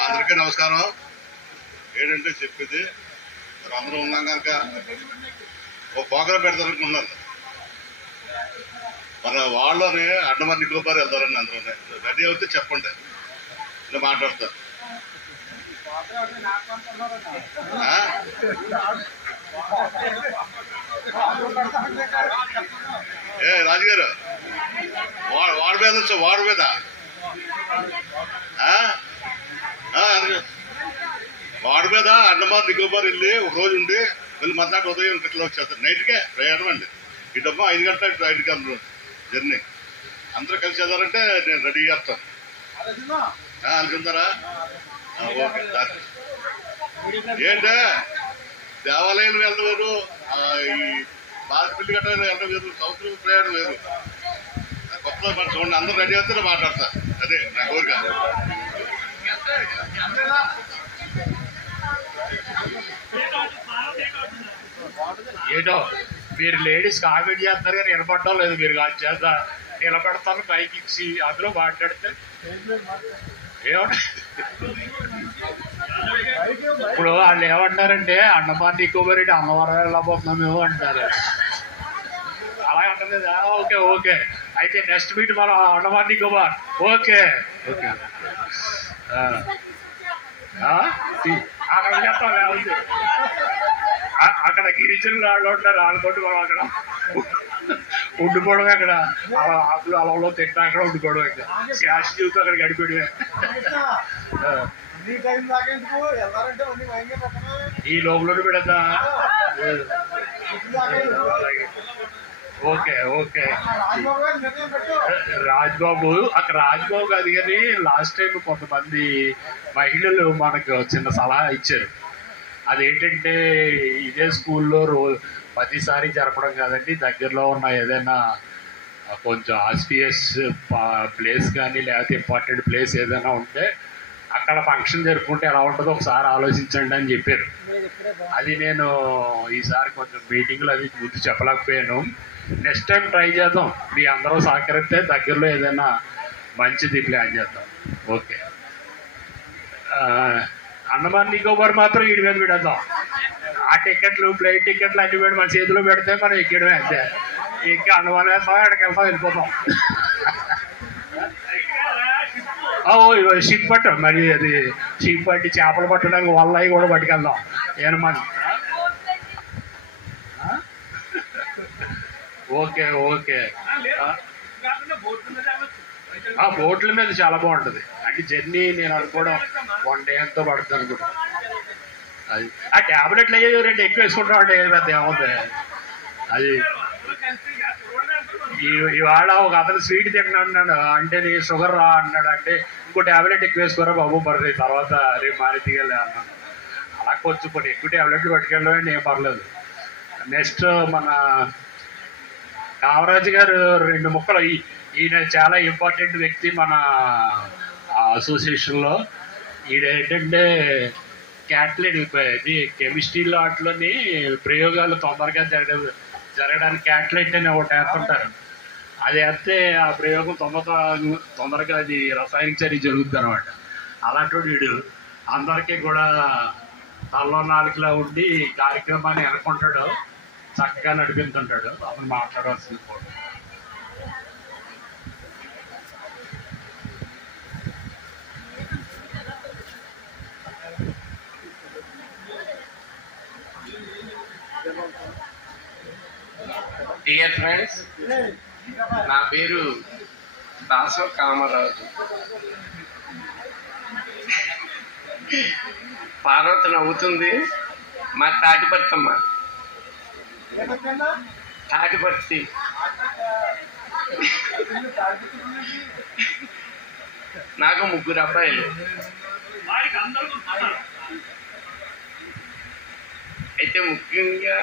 అందరికీ నమస్కారం. ఏంటంటే చెప్పేది మరి అందరూ ఉన్నాం కనుక ఒక ప్రోగ్రాం పెడతారనుకుంటున్నారు. మన వాళ్ళని అండమాన్ నికోబార్ వెళ్తారండి. అందరూ రెడీ అవుతే చెప్పండి, ఇలా మాట్లాడతారు. రాజుగారు వాడి మీద వచ్చా వాడి మీద వాడి మీద అండమాన్ నికోబార్ వెళ్ళి ఒక రోజు ఉండి వెళ్ళి మధ్యాహ్నం ఉదయం ఇట్లా వచ్చేస్తారు. నైట్కే ప్రయాణం అండి. ఇటమ్మా 5 గంటల 5 గంటలు జర్నీ. అందరూ కలిసి వెళ్తారంటే నేను రెడీ చేస్తాను అనుకుంటారా? ఓకే. ఏంటే దేవాలయాలు వెళ్ళడం వేరు, ఈ బాధపిల్లి గట్ట వెళ్ళడం వేరు, సంవత్సరం ప్రయాణం వేరు. కొత్త మన చూడండి, అందరూ రెడీ అవుతారో మాట్లాడతా. అదే నా కోరిక. ఏటో మీరు లేడీస్ కామెంట్ చేస్తారు కానీ నిలబడటం లేదు. మీరు కాదు చేద్దా నిలబడతాను పైకి ఇచ్చి అందులో మాట్లాడితే ఏమంట. ఇప్పుడు వాళ్ళు ఏమంటారంటే అండమాన్ నికోబార్ అన్నవరం వెళ్ళబోతున్నాం మేము అంటారు. అలా అంటలేదు. ఓకే ఓకే అయితే నెక్స్ట్ మీట్ మనం అండమాన్ నికోబార్. ఓకే ఓకే అక్కడ చెప్తాం. లేకపోతే అక్కడ గిరిజనులు వాళ్ళు ఉంటారు, వాళ్ళతోటి మనం అక్కడ ఉండిపోవడం. అక్కడ ఆకులు అలంలో తింటా అక్కడ ఉండిపోవడం. ఇంకా శాష జీవితం అక్కడ గడిపేయడమే. ఈ లోపల పెడతా. ఓకే ఓకే రాజ్బాబు అక్కడ రాజ్బాబు కాదు కానీ లాస్ట్ టైం కొంతమంది మహిళలు మనకు చిన్న సలహా ఇచ్చారు. అదేంటంటే ఇదే స్కూల్లో ప్రతిసారి జరపడం కాదండి, దగ్గరలో ఉన్న ఏదైనా కొంచెం ఆస్పియస్ ప్లేస్ కానీ లేకపోతే ఇంపార్టెంట్ ప్లేస్ ఏదైనా ఉంటే అక్కడ ఫంక్షన్ జరుపుకుంటే ఎలా ఉంటుందో ఒకసారి ఆలోచించండి అని చెప్పారు. అది నేను ఈసారి కొంచెం మీటింగ్లో అది ముందు చెప్పలేకపోయాను. నెక్స్ట్ టైం ట్రై చేద్దాం. మీ అందరూ సహకరిస్తే దగ్గరలో ఏదైనా మంచిది ప్లాన్ చేద్దాం. ఓకే. అండమాన్ నికోబార్ మాత్రం వీడి మీద పెడతాం. ఆ టికెట్లు ఫ్లైట్ టికెట్లు అన్ని పెట్టి మన చేతిలో పెడితే మనం ఎక్కడమే అంతే. ఎక్కి అండమాన్ వేస్తాం, అక్కడికి వెళ్తాం, వెళ్ళిపోతాం. షిప్ పట్టం మరి అది షిప్ పట్టి చేపలు పట్టడానికి వల్ల కూడా పట్టుకెళ్దాం. ఏమన్నా ఓకే ఓకే. బోట్ల మీద చాలా బాగుంటుంది. అంటే జర్నీ నేను అనుకోవడం 1 day ఎంతో పడుతుంది అనుకుంటా. అది ఆ ట్యాబ్లెట్లు అయ్యే 2 ఎక్కువ వేసుకుంటాం అంటే పెద్ద ఏమవుతుంది. అది ఇవాళ ఒక అతను స్వీట్ తింటున్నాడు అంటే నీ షుగర్ రా అన్నాడు. అంటే ఇంకో ట్యాబ్లెట్ ఎక్కువ వేసుకోరా బాబు పడుతుంది, తర్వాత రేపు మారిదిగలే అన్నాడు. అలా కొంచెం కొన్ని ఎక్కువ ట్యాబ్లెట్లు పట్టుకెళ్ళడం ఏం పర్లేదు. నెక్స్ట్ మన కామరాజు గారు 2 ముక్కలు. ఈయన చాలా ఇంపార్టెంట్ వ్యక్తి మన అసోసియేషన్లో. ఈయన ఏంటంటే క్యాట్లైట్ కెమిస్ట్రీలో వాటిలోని ప్రయోగాలు తొందరగా జరగడానికి క్యాట్లైట్ అని ఒకటి వేస్తుంటారు. అది వేస్తే ఆ ప్రయోగం తొందరగా అది రసాయనిక చర్య జరుగుతుంది అనమాట. అలాంటి వీడు అందరికీ కూడా తలలో నాలుగులా ఉండి కార్యక్రమాన్ని అనుకుంటాడు, చక్కగా నడిపిస్తుంటాడు. అతను మాట్లాడవలసింది కూడా. డియర్ ఫ్రెండ్స్, నా పేరు దాసో కామరాజు. పార్వతి నవ్వుతుంది. మా తాటిపర్తమ్మ, తాటిపర్తి నాకు 3 అబ్బాయిలు. అయితే ముఖ్యంగా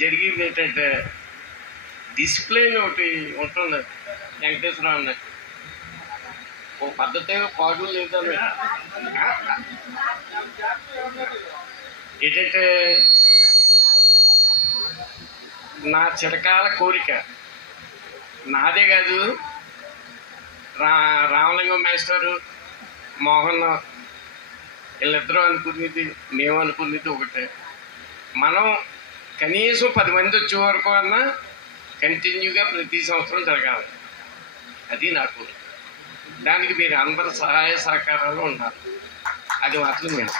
జరిగింది ఏంటంటే డిసిప్లిన్ ఒకటి ఉంటుంది వెంకటేశ్వరరావు అన్నట్టు. ఓ పద్ధతిగా పాడు లేదని ఏంటంటే నా చిరకాల కోరిక నాదే కాదు, రామలింగం మాస్టరు, మోహన్ వీళ్ళిద్దరూ అనుకునేది, మేము అనుకునేది ఒకటే. మనం కనీసం 10 మంది వచ్చే వరకు అన్నా కంటిన్యూగా ప్రతి సంవత్సరం జరగాలి. అది నాకు. దానికి మీరు అందరు సహాయ సహకారాలు ఉండాలి. అది మాత్రం మేము.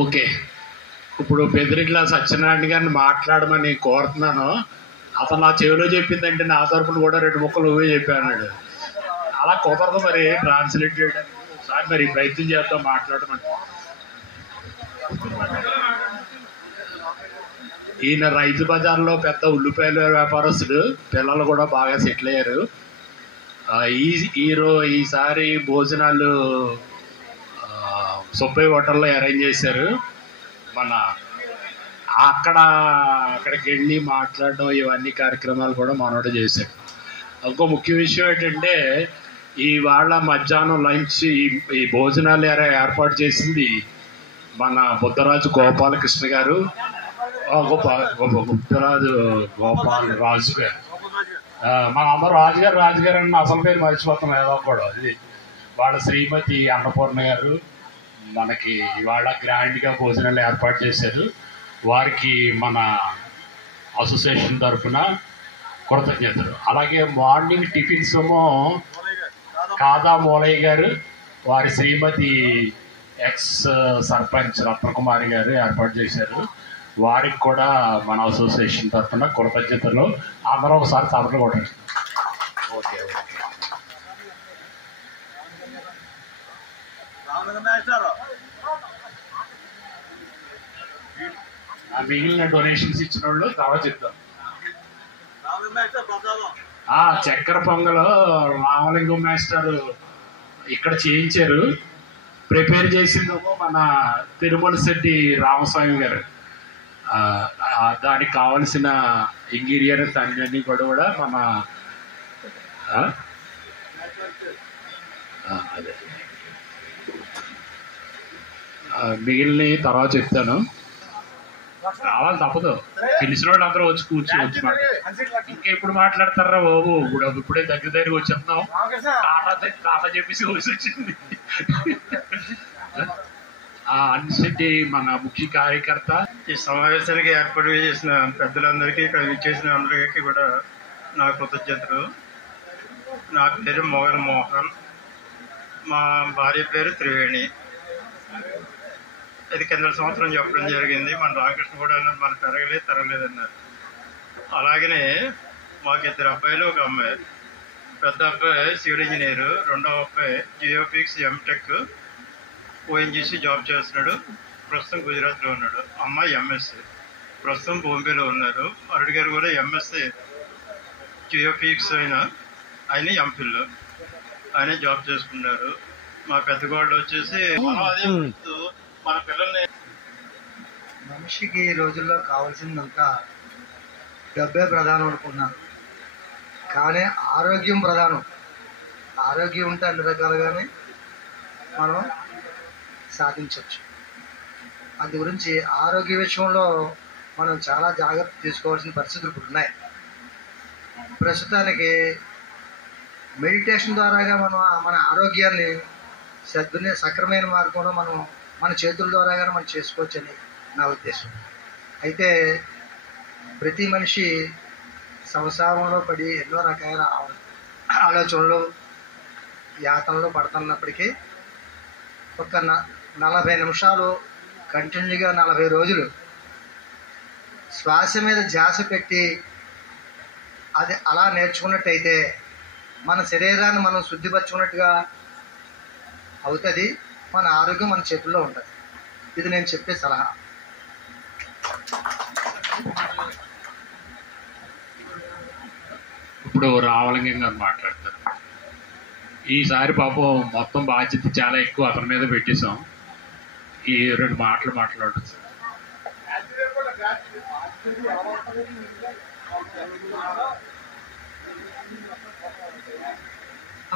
ఓకే, ఇప్పుడు పెదిరిట్ల సత్యనారాయణ గారిని మాట్లాడమని కోరుతున్నాను. అతను నా చెవిలో చెప్పిందంటే నా తరపున కూడా 2 ముక్కలు చెప్పాడు. అలా కుదరదు మరి ట్రాన్స్లేట్ చేయడానికి. ఒకసారి మరి ప్రయత్నం చేద్దాం మాట్లాడమని. ఈయన రైతు బజార్లో పెద్ద ఉల్లిపాయల వ్యాపారస్తుడు. పిల్లలు కూడా బాగా సెటిల్ అయ్యారు. ఈసారి భోజనాలు సుబ్బయ్య హోటల్లో అరేంజ్ చేశారు. అక్కడికి వెళ్ళి మాట్లాడడం ఇవన్నీ కార్యక్రమాలు కూడా మనోడు చేశాడు. ఇంకో ముఖ్య విషయం ఏంటంటే ఇవాళ మధ్యాహ్నం లంచ్ ఈ భోజనాలు ఏర్పాటు చేసింది మన బుద్ధరాజు గోపాలకృష్ణ గారు, బుద్ధరాజు గోపాల్ రాజు గారు. మన అందరూ రాజుగారు అని అసలు పేరు మర్చిపోతాం ఏదో కూడా. అది వాళ్ళ శ్రీమతి అన్నపూర్ణ గారు మనకి ఇవాళ గ్రాండ్గా భోజనాలు ఏర్పాటు చేశారు. వారికి మన అసోసియేషన్ తరఫున కృతజ్ఞతలు. అలాగే మార్నింగ్ టిఫిన్స్ ఏమో కాదా మూలయ్య గారు, వారి శ్రీమతి ఎక్స్ సర్పంచ్ రత్నకుమారి గారు ఏర్పాటు చేశారు. వారికి కూడా మన అసోసియేషన్ తరఫున కృతజ్ఞతలు. అందరూ ఒకసారి సభలు కొట్టండి. ఓకే, మిగిలిన డొనేషన్స్ ఇచ్చిన వాళ్ళు తర్వాత చెప్తాం. చక్కెర పొంగలు రామలింగం మాస్టర్ ఇక్కడ చేయించారు. ప్రిపేర్ చేసింది మన తిరుమల శెట్టి రామస్వామి గారు. దానికి కావలసిన ఇంగ్రీడియంట్స్ అన్నీ కూడా మన అదే మిగిలిన తర్వాత చెప్తాను. రావాలి తప్పదు. తెలిసిన వాళ్ళు అందరూ వచ్చి ఇంకా ఎప్పుడు మాట్లాడతారా బాబు? ఇప్పుడే దగ్గరికి వచ్చేస్తున్నాం. తాత చెప్పేసి వచ్చింది. అన్నిటి మన ముఖ్య కార్యకర్త. ఈ సమావేశానికి ఏర్పాటు చేసిన పెద్దలందరికీ, ఇక్కడ విచ్చేసిన అందరికీ కూడా నా కృతజ్ఞతలు. నా పేరు మోహన్, మా భార్య పేరు త్రివేణి. ఇది కింద సంవత్సరం చెప్పడం జరిగింది. మన రామకృష్ణ కూడా అన్నారు మన తరగలేదన్నారు. అలాగనే మాకు 2 అబ్బాయిలు, 1 అమ్మాయి. పెద్ద అబ్బాయి సివిల్ ఇంజనీరు, 2వ అబ్బాయి జియోఫిక్స్ ఎంటెక్ ఓఎన్జీసీ జాబ్ చేస్తున్నాడు. ప్రస్తుతం గుజరాత్లో ఉన్నాడు. అమ్మాయి ఎంఎస్సీ, ప్రస్తుతం బాంబేలో ఉన్నారు. అరుడు గారు కూడా ఎంఎస్సీ జియోఫిక్స్ ఆయన ఎంఫిల్ ఆయన జాబ్ చేసుకున్నారు. మా పెద్ద గోళ్ళు వచ్చేసి మన పిల్లల్ని. మనిషికి ఈ రోజుల్లో కావాల్సిందంతా డబ్బే ప్రధానం అనుకున్నాను, కానీ ఆరోగ్యం ప్రధానం. ఆరోగ్యం ఉంటే అన్ని రకాలుగానే మనం సాధించవచ్చు. అందు గురించి ఆరోగ్య విషయంలో మనం చాలా జాగ్రత్త తీసుకోవాల్సిన పరిస్థితులు ఇప్పుడు ఉన్నాయి. ప్రస్తుతానికి మెడిటేషన్ ద్వారాగా మనం మన ఆరోగ్యాన్ని సక్రమైన మార్గంలో మనం మన చేతుల ద్వారాగానే మనం చేసుకోవచ్చని నా ఉద్దేశం. అయితే ప్రతి మనిషి సంసారంలో పడి ఎన్నో రకాల ఆలోచనలు యాతనలు పడుతున్నప్పటికీ ఒక 40 నిమిషాలు కంటిన్యూగా 40 రోజులు శ్వాస మీద ధ్యాస పెట్టి అది అలా నేర్చుకున్నట్టయితే మన శరీరాన్ని మనం శుద్ధిపరచుకున్నట్టుగా అవుతుంది. మన ఆరోగ్యం మన చేతుల్లో ఉంటుంది. ఇది నేను చెప్పే సలహా. ఇప్పుడు రామలింగం గారు మాట్లాడతారు. ఈసారి పాపం మొత్తం బాధ్యత చాలా ఎక్కువ అతని మీద పెట్టేశాం. ఈ 2 మాటలు మాట్లాడచ్చు.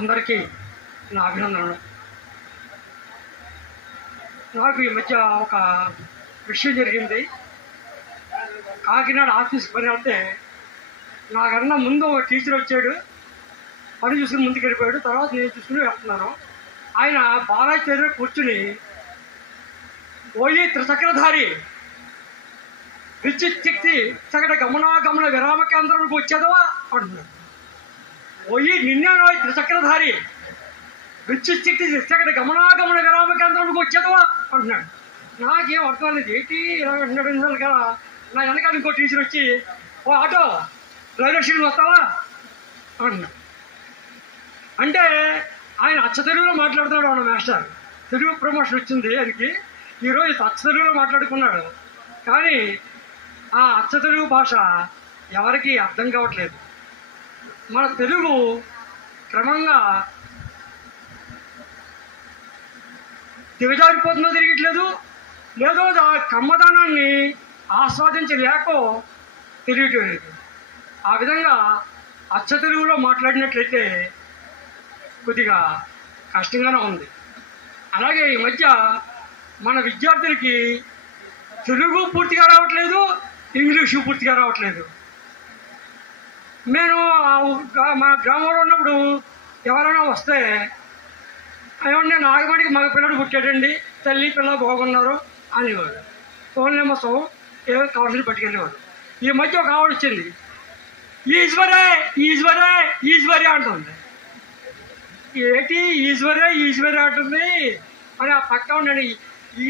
అందరికీ నా అభినందనలు. నాకు ఈ మధ్య ఒక విషయం జరిగింది. కాకినాడ ఆఫీస్కి పని వెళ్తే నాకన్నా ముందు ఒక టీచర్ వచ్చాడు. పని చూసుకుని ముందుకు వెళ్ళిపోయాడు. తర్వాత నేను చూసుకుని వెళ్తున్నాను. ఆయన బాలాజీ దగ్గర కూర్చుని ఓయి త్రిచక్రధారి విద్యుత్ శక్తి సగట గమనాగమన విరామ కేంద్రానికి వచ్చేదవా అంటున్నాడు. ఓయి నిన్నే త్రిచక్రధారి విద్యుత్ శక్తి సగట గమనాగమన విరామ కేంద్రానికి వచ్చేదవా అంటున్నాడు. నాకేం అర్థం లేదు. ఏంటి ఇలా అంటున్నాడు కదా. నా వెనకాల ఇంకో టీచర్ వచ్చి ఓ ఆటో రైల్వే స్టేషన్ వస్తావా అంటున్నాడు. అంటే ఆయన అచ్చ తెలుగులో మాట్లాడుతున్నాడు. అన్న మాస్టర్ తెలుగు ప్రమోషన్ వచ్చింది ఆయనకి. ఈరోజు అచ్చ తెలుగులో మాట్లాడుకున్నాడు. కానీ ఆ అచ్చ తెలుగు భాష ఎవరికి అర్థం కావట్లేదు. మన తెలుగు క్రమంగా దిగజారిపోతుందో తిరగట్లేదు, లేదో ఆ కమ్మదనాన్ని ఆస్వాదించలేకో తెలియటం లేదు. ఆ విధంగా అచ్చ తెలుగులో మాట్లాడినట్లయితే కొద్దిగా కష్టంగానే ఉంది. అలాగే ఈ మధ్య మన విద్యార్థులకి తెలుగు పూర్తిగా రావట్లేదు, ఇంగ్లీషు పూర్తిగా రావట్లేదు. నేను మా గ్రామంలో ఉన్నప్పుడు ఎవరైనా వస్తే ఏమన్నా నాగమణికి మగ పిల్లడు పుట్టాడండి, తల్లి పిల్ల బాగున్నారు అనేవాడు. ఫోన్ నెంబర్స్ ఏదో కావాల్సింది పట్టుకెళ్ళేవాడు. ఈ మధ్య ఒక ఆవిడ వచ్చింది, ఈశ్వరే ఈశ్వరే ఈశ్వరే అంటుంది. ఏంటి ఈశ్వరే ఈశ్వరే అంటుంది అని ఆ పక్క ఉన్నాడు.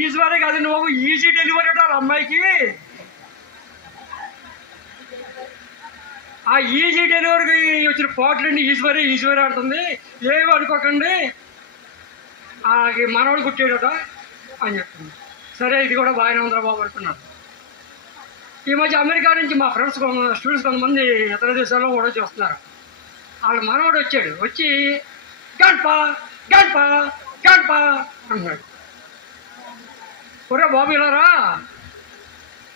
ఈశ్వరే కాదు నువ్వు ఈజీ డెలివరీ అంటే వాళ్ళ అమ్మాయికి. ఆ ఈజీ డెలివరీకి వచ్చిన పోట్లండి ఈశ్వరే ఈశ్వరే అంటుంది. ఏమి అనుకోకండి మనవాడు పుట్టాడట అని చెప్తుంది. సరే ఇది కూడా బాగానే ఉందిరా బాబు అనుకున్నాను. ఈ మధ్య అమెరికా నుంచి మా ఫ్రెండ్స్ స్టూడెంట్స్ కొంతమంది ఇతర దేశాల్లో కూడా చూస్తున్నారు. వాళ్ళ మనవాడు వచ్చాడు. వచ్చి గణపా గణపా గణపా అన్నాడు. ఒరే బాబు ఇలారా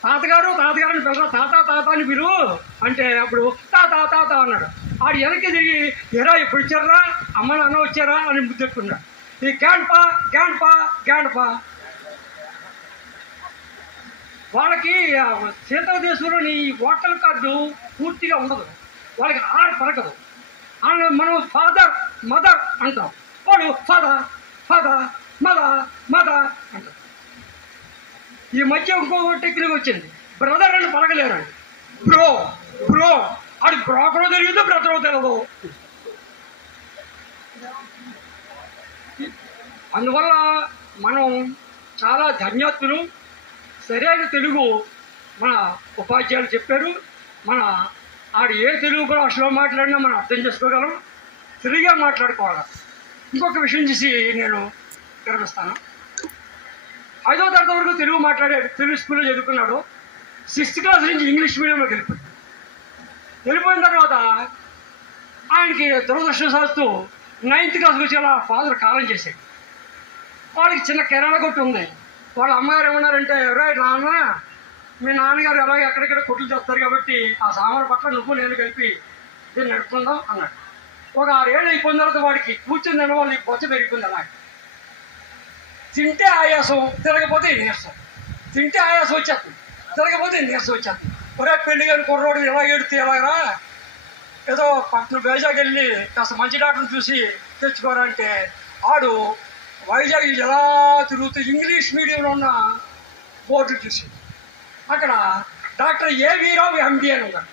తాతగారు తాతగారిని పిల్లరా తాత తాత అని పిలు అంటే అప్పుడు తాత తాత అన్నాడు. ఆడు వెనక్కి తిరిగి ఎరా ఎప్పుడు వచ్చారా అమ్మ నాన్న వచ్చారా అని ముద్దెట్టుకున్నాడు. ఈ గణపా గణపా గణపా వాళ్ళకి సీతల దేశంలోని ఓటర్ కార్డు పూర్తిగా ఉండదు. వాళ్ళకి ఆరు పలకదు. మనం ఫాదర్ మదర్ అంటాం. వాడు ఫాదర్ ఫాదర్ మదర్ మదర్ అంటాం. ఈ మధ్య ఇంకో టెక్నిక్ వచ్చింది, బ్రదర్ అని పలకలేరండి. బ్రో బ్రో అది బ్రోకరో తెలియదు బ్రదరో తెలియదు. అందువల్ల మనం చాలా ధన్యత్తులు. సరైన తెలుగు మన ఉపాధ్యాయులు చెప్పారు. మన ఆడు ఏ తెలుగు భాషలో మాట్లాడినా మనం అర్థం చేసుకోగలం. తెలుగుగా మాట్లాడుకోవాలి. ఇంకొక విషయం చూసి నేను విరమిస్తాను. 5వ తరగతి వరకు తెలుగు మాట్లాడాడు, తెలుగు స్కూల్లో చదువుకున్నాడు. 6th క్లాస్ నుంచి ఇంగ్లీష్ మీడియంలోకి వెళ్ళిపోయిన తర్వాత ఆయనకి దురదృష్టవశాత్తు 9th క్లాస్కి వచ్చి అలా ఫాదర్ కాలం చేశాడు. వాళ్ళకి చిన్న కిరాణా కొట్టు ఉంది. వాళ్ళ అమ్మగారు ఏమన్నారంటే, ఎవరో నాన్న మీ నాన్నగారు ఎలాగో ఎక్కడెక్కడ కొట్లు చేస్తారు కాబట్టి ఆ సామాను పట్ల నువ్వు నేను కలిపి దీన్ని నడుపుకుందాం అన్నాడు. ఒక 6 ఏళ్ళు అయిపోయిన తర్వాత వాడికి కూర్చుని తిన వాళ్ళు బొచ్చ పెరిగిపోయింది. అలాగే తింటే ఆయాసం, తిరగపోతే నీరసం, తింటే ఆయాసం వచ్చేస్తుంది, తిరగపోతే నీరసం వచ్చేస్తుంది. ఒరే పెళ్లి కానీ కుర్రోడు ఎలా ఏడితే ఎలాగరా, ఏదో పక్కన వైజాగ్ వెళ్ళి కాస్త మంచి డాక్టర్ని చూసి తెచ్చుకోరా అంటే ఆడు వైజాగ్ ఎలా తిరుగుతూ ఇంగ్లీష్ మీడియంలో ఉన్న బోర్డు చూసి అక్కడ డాక్టర్ ఏవి రావు ఎండి అని ఉన్నారు.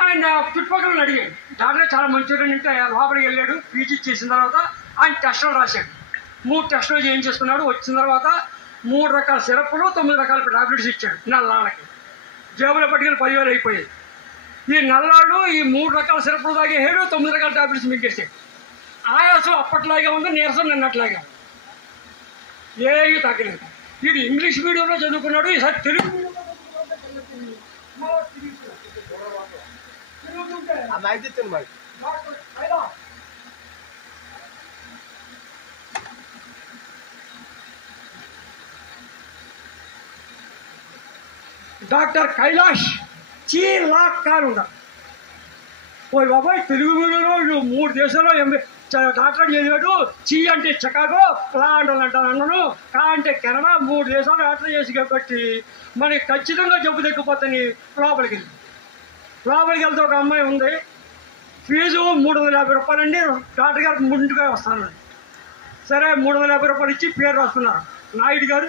ఆయన చుట్టుపక్కల అడిగాడు. డాక్టర్ చాలా మంచిగా అంటే లోపలికి వెళ్ళాడు. పీజీ చేసిన తర్వాత ఆయన టెస్టులు రాశాడు. 3 టెస్టులు చేయించేసుకున్నాడు. వచ్చిన తర్వాత 3 రకాల సిరప్లు 9 రకాల టాబ్లెట్స్ ఇచ్చాడు. నల్లాళ్ళకి జేబులో పట్టుకెళ్ళి 10,000 అయిపోయాయి. ఈ నల్లాడు ఈ 3 రకాల సిరప్లు తాగేసాడు, 9 రకాల టాబ్లెట్స్ మింగేసాడు. ఆయాసం అప్పట్లాగే ఉంది, నీరసం నిన్నట్లాగా ఏమీ తగ్గలేదు. వీడు ఇంగ్లీష్ మీడియంలో చదువుకున్నాడు. ఈసారి తెలుగు డాక్టర్ కైలాష్ చీలాక్ కారు ఉంటారు. ఓ బాబాయ్ తెలుగు మీడియంలో 3 దేశాల్లో డాక్టర్ చదివాడు. చీ అంటే చికాగో, లా అంటాను అన్నాను, కా అంటే కెనడా, 3 దేశాలు డాక్టర్ చేసి కాబట్టి మనకి ఖచ్చితంగా జబ్బు తగ్గిపోతాని లోపలికి వెళ్తే ఒక అమ్మాయి ఉంది, ఫీజు 350 రూపాయలండి, డాక్టర్ గారు 3గా వస్తాను. సరే 350 రూపాయలు ఇచ్చి పేరు రాస్తున్నారు. నాయుడు గారు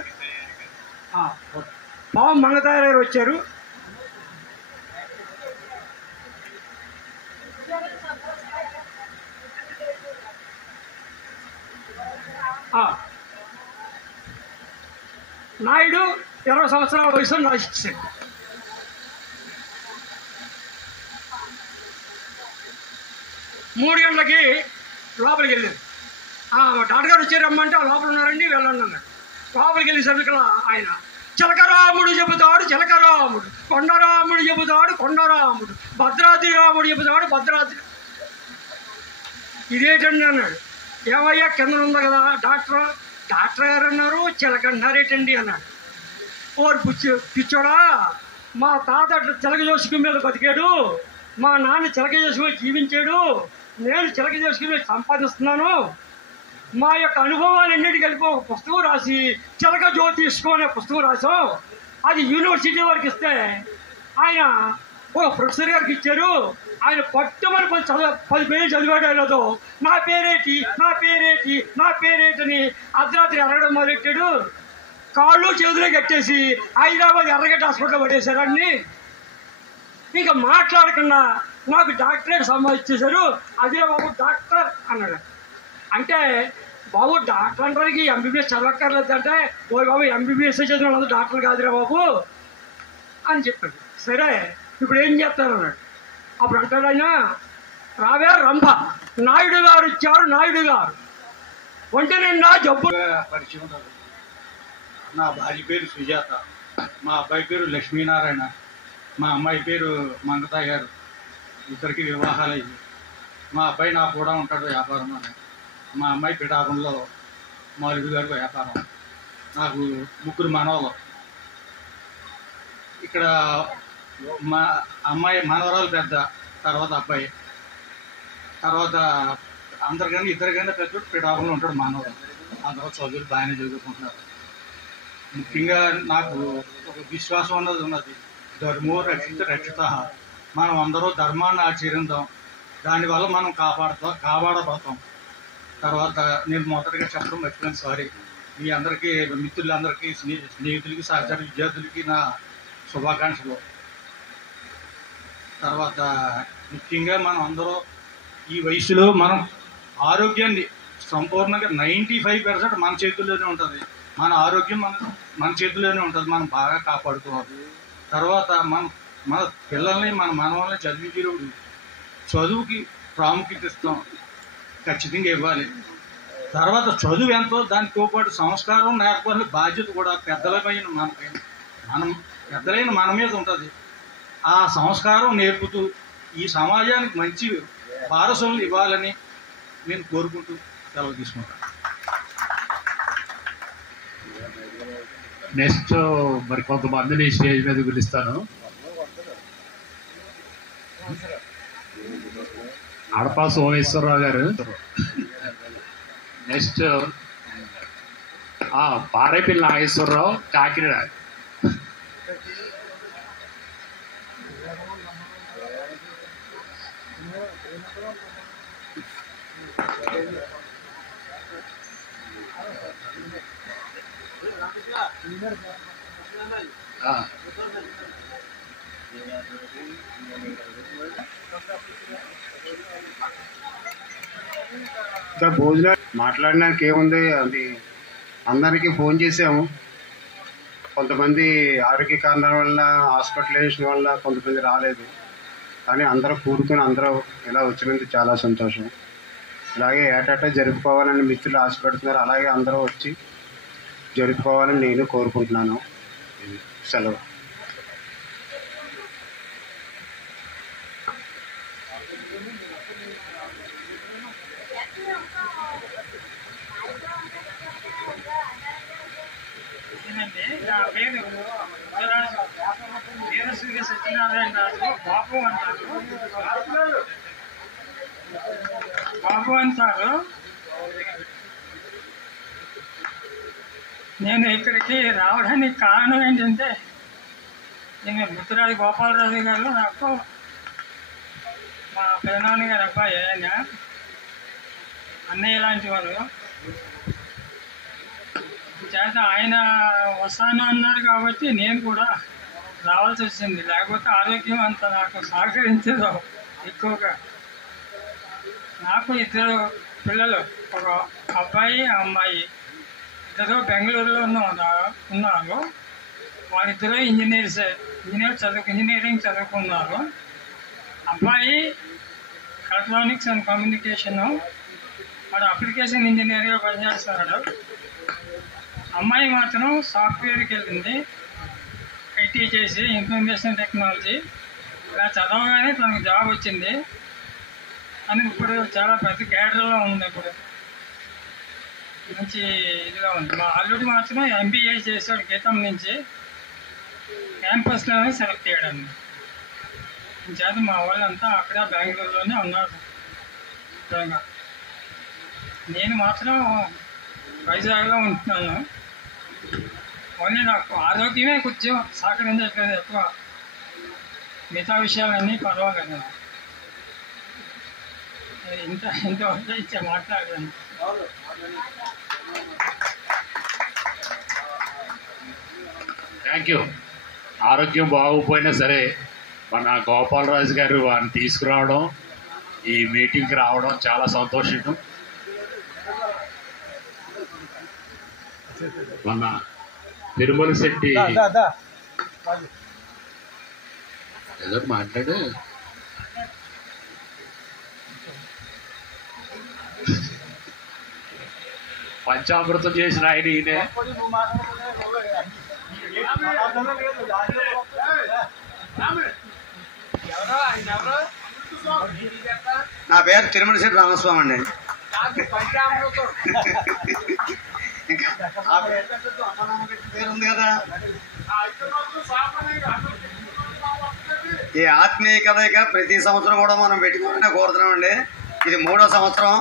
పావం మంగతాయ గారు వచ్చారు. నాయుడు 20 సంవత్సరాల వయసులో రాసిచ్చాడు. మూడు గంటలకి లోపలికి వెళ్ళారు. డాక్టర్ గారు వచ్చారమ్మంటే లోపల ఉన్నారండి, వెళ్ళండి అన్నాడు. లోపలికి వెళ్ళేసరికి ఆయన చిలకరాముడు చెబుతాడు చిలకరాముడు, కొండరాముడు చెబుతాడు కొండరాముడు, భద్రాద్రి రాముడు చెబుతాడు భద్రాద్రి. ఇదేటండి అన్నాడు. ఏమయ్యా కింద ఉంది కదా డాక్టర్ గారు అన్నారు చిలకంటారేటండి అన్నాడు. ఓరు పిచ్చోడా, మా తాత చిలక జోసుకుని మీద బతికాడు, మా నాన్న చిలక జోసుకుని జీవించాడు, నేను చిలక జోసుకుని సంపాదిస్తున్నాను, మా యొక్క అనుభవాలన్నిటికీ కలిపి ఒక పుస్తకం రాసి చిలక జ్యోతిష్కం అనే పుస్తకం రాసాం. అది యూనివర్సిటీ వారికి ఇస్తే ఆయన ఒక ప్రొఫెసర్ గారికి ఇచ్చారు. ఆయన పట్టుమని 10 పేజీలు చదివాడు. లేదో నా పేరేటి అని అర్ధరాత్రి అడగడం మొదలెట్టాడు. కాళ్ళు చేతులే కట్టేసి హైదరాబాద్ ఎర్రగడ్డ హాస్పిటల్లో పడేశారు అన్ని. ఇంకా మాట్లాడకుండా నాకు డాక్టరేట్ సంపాదించేశారు. అదే బాబు డాక్టర్ అన్నాడు. అంటే బాబు డాక్టర్ అంటానికి ఎంబీబీఎస్ చదవక్కర్లేదు అంటే, ఓ బాబు ఎంబీబీఎస్ చదివిన వాళ్ళందరూ డాక్టర్ కాదురా బాబు అని చెప్పాడు. సరే ఇప్పుడు ఏం చేస్తారు అన్నాడు. అప్పుడు అంటాడు ఆయన, రావే రంభ, నాయుడు గారు ఇచ్చారు, నాయుడు గారు ఒంటి నిండా జబ్బు. పరిచయం ఉండదు. నా భార్య పేరు సుజాత, మా అబ్బాయి పేరు లక్ష్మీనారాయణ, మా అమ్మాయి పేరు మంగతాయ గారు. ఇద్దరికి వివాహాలు అయ్యి మా అబ్బాయి నాకు కూడా ఉంటాడు వ్యాపారం అని. మా అమ్మాయి పిఠాపురంలో మాలుడు గారు వ్యాపారం. నాకు 3 మనవలు. ఇక్కడ మా అమ్మాయి మనవరాలు పెద్ద, తర్వాత అబ్బాయి, తర్వాత అందరికన్నా 2 పెద్ద పిఠాపురంలో ఉంటాడు మనవరాలు. అందరూ చదువులు బాగానే చదువుకుంటున్నారు. ముఖ్యంగా నాకు ఒక విశ్వాసం ఉన్నది, ధర్మో రక్షిత. మనం అందరూ ధర్మాన్ని ఆచరిద్దాం, దానివల్ల మనం కాపాడబోతాం. తర్వాత నేను మొదటగా చెప్పడం మర్చిపోయాను, సారీ. మీ అందరికీ, మిత్రులందరికీ, స్నేహితులకి, సహచర విద్యార్థులకి నా శుభాకాంక్షలు. తర్వాత ముఖ్యంగా మనం అందరూ ఈ వయసులో మనం ఆరోగ్యాన్ని సంపూర్ణంగా 95% మన చేతుల్లోనే ఉంటుంది. మన ఆరోగ్యం మన చేతుల్లోనే ఉంటుంది, మనం బాగా కాపాడుకోవాలి. తర్వాత మన పిల్లల్ని, మన మనవల్ని చదివించేటప్పుడు చదువుకి ప్రాముఖ్యత ఇస్తాం, ఖచ్చితంగా ఇవ్వాలి. తర్వాత చదువు ఎంతో దానితో పాటు సంస్కారం నేర్పాలి, బాధ్యత కూడా పెద్దలమైన పెద్దలైన మన మీద ఉంటుంది. ఆ సంస్కారం నేర్పుతూ ఈ సమాజానికి మంచి వారసులను ఇవ్వాలని నేను కోరుకుంటూ సెలవు తీసుకుంటాను. నెక్స్ట్ మరి కొంతమందిని స్టేజ్ మీద పిలుస్తాను. అడపా సోమేశ్వరరావు గారు, నెక్స్ట్ పారేపల్లి నాగేశ్వరరావు కాకినాడ, భోజనం మాట్లాడడానికి ఏముంది, అది అందరికీ ఫోన్ చేసాము. కొంతమంది ఆరోగ్య కారణాల వల్ల, హాస్పిటలైజేషన్ వల్ల కొంతమంది రాలేదు. కానీ అందరూ కూడుకుని అందరూ ఇలా వచ్చినందుకు చాలా సంతోషం. ఇలాగే ఏటాటా జరుపుకోవాలని మిత్రులు ఆశపడుతున్నారు. అలాగే అందరూ వచ్చి జరుపుకోవాలని నేను కోరుకుంటున్నాను. సెలవు. నా పేరు వీరసూర్య సత్యనారాయణ రాజు. బాబు అంటారు. నేను ఇక్కడికి రావడానికి కారణం ఏంటంటే, నేను ముత్తురాజు గోపాలరాజు గారు నాకు మా పెదనాన్న గారు అబ్బాయి. ఆయన అన్నయ్య లాంటి వారు. చేత ఆయన వస్తాను అన్నారు కాబట్టి నేను కూడా రావాల్సి వచ్చింది. లేకపోతే ఆరోగ్యం అంత నాకు సహకరించదు ఎక్కువగా. నాకు 2 పిల్లలు, ఒక అబ్బాయి అమ్మాయి. 2 బెంగళూరులో ఉన్నారు. వాళ్ళిద్దరూ ఇంజనీరింగ్ చదువుకున్నారు. అబ్బాయి ఎలక్ట్రానిక్స్ అండ్ కమ్యూనికేషను, వాడు అప్లికేషన్ ఇంజనీర్గా పనిచేస్తున్నాడు. అమ్మాయి మాత్రం సాఫ్ట్వేర్కి వెళ్ళింది, ఐటీ చేసి ఇన్ఫర్మేషన్ టెక్నాలజీ. ఇలా చదవగానే తనకు జాబ్ వచ్చింది అని ఇప్పుడు చాలా పెద్ద క్యాడర్లో ఉంది. ఇప్పుడు మంచి ఇదిగా ఉంది. మా అల్లుడు మాత్రం ఎంబీఏ చేశాడు గీతం నుంచి, క్యాంపస్లోనే సెలెక్ట్ చేయడం. చేత మా వాళ్ళంతా అక్కడ బెంగళూరులోనే ఉన్నారు. నేను మాత్రం వైజాగ్లో ఉంటున్నాను. ఓన్లీ నాకు ఆరోగ్యమే కొంచెం సహకరించట్లేదు ఎక్కువ. మిగతా విషయాలన్నీ పర్వాలేదు. ఇంత ఇచ్చే మాట్లాడదాను. Thank you. ఆరోగ్యం బాగోపోయినా సరే మన గోపాలరాజు గారు వారిని తీసుకురావడం, ఈ మీటింగ్కి రావడం చాలా సంతోషం. మన తిరుమల శెట్టి ఏదో మాట్లాడు. పంచామృతం చేసిన ఆయన ఈయనే. నా పేరు తిరుమల శెట్టి రామస్వామి అండి. పేరు ఉంది కదా. ఈ ఆత్మీయ కలయిక ప్రతి సంవత్సరం కూడా మనం పెట్టుకోవాలని కోరుతున్నామండి. ఇది 3వ సంవత్సరం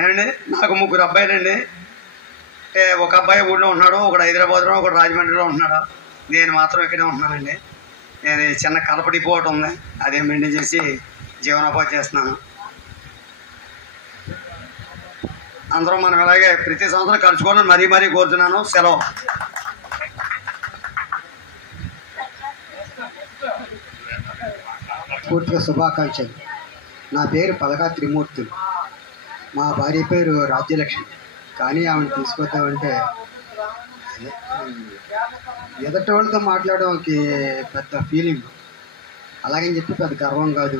ఏమండి. నాకు 3 అబ్బాయిలండి. అంటే ఒక అబ్బాయి ఊళ్ళో ఉంటున్నాడు, ఒకడు హైదరాబాద్లో, ఒకడు రాజమండ్రిలో ఉంటున్నాడు. నేను మాత్రం ఇక్కడే ఉంటున్నానండి. నేను చిన్న కలప డిపో ఒకటి ఉంది, అదే మెయింటైన్ చేసి జీవనోపాధి చేస్తున్నాను. అందరూ మనం ఇలాగే ప్రతి సంవత్సరం కలుసుకోవాలని మరీ కోరుతున్నాను. సెలవు. పూర్తిగా శుభాకాంక్షలు. నా పేరు పలకా త్రిమూర్తులు. మా భార్య పేరు రాజ్యలక్ష్మి. కానీ ఆమెను తీసుకొద్దామంటే ఎదటి వాళ్ళతో మాట్లాడడానికి పెద్ద ఫీలింగ్. అలాగని చెప్పి పెద్ద గర్వం కాదు.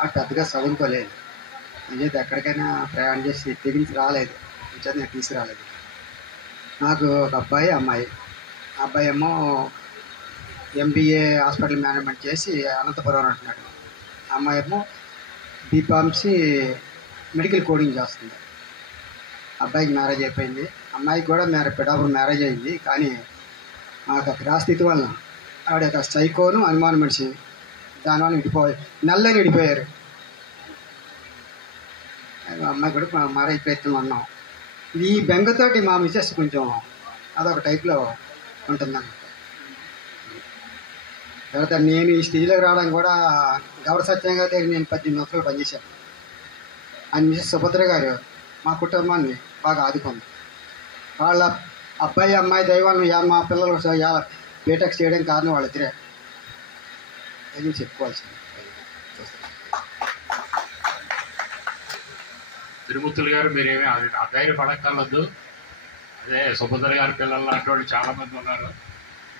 అది పెద్దగా చదువుకోలేదు. నేనైతే ఎక్కడికైనా ప్రయాణం చేసి తెగించి రాలేదు. ఇంకా నేను తీసుకురాలేదు. నాకు ఒక అబ్బాయి అమ్మాయి. అబ్బాయి ఏమో ఎంబీఏ హాస్పిటల్ మేనేజ్మెంట్ చేసి అనంతపురం అంటున్నాడు. అమ్మాయి ఏమో బీఫార్మసీ మెడికల్ కోడింగ్ చేస్తుంది. అబ్బాయికి మ్యారేజ్ అయిపోయింది. అమ్మాయికి కూడా పిఠాపురం మ్యారేజ్ అయింది. కానీ మాకు గ్రహస్థితి వల్ల ఆవిడ యొక్క సైకోను అనుమానం మనిషి, దానివల్ల నెలని విడిపోయారు. అమ్మాయి కూడా మ్యారేజ్ ప్రయత్నం అన్నాం. ఈ బెంగతోటి మా మిసెస్ కొంచెం అదొక టైప్లో ఉంటుందన్నమాట. తర్వాత నేను ఈ స్టేజ్లోకి రావడానికి కూడా గౌర సత్యం గారి దగ్గర నేను 18 సంవత్సరాలు పనిచేశాను. ఆయన మిసెస్ సుభద్ర గారు మా కుటుంబాన్ని బాగా ఆదుకుంది. వాళ్ళ అబ్బాయి అమ్మాయి దైవాలను మా పిల్లలు బీటెక్ చేయడం కారణం వాళ్ళిద్దరే. అది చెప్పుకోవాల్సింది. తిరుమూర్తులు గారు మీరేమీ అధైర్యపడక్కర్లేదు. అదే సుభద్ర గారి పిల్లలు లాంటి వాళ్ళు చాలామంది ఉన్నారు.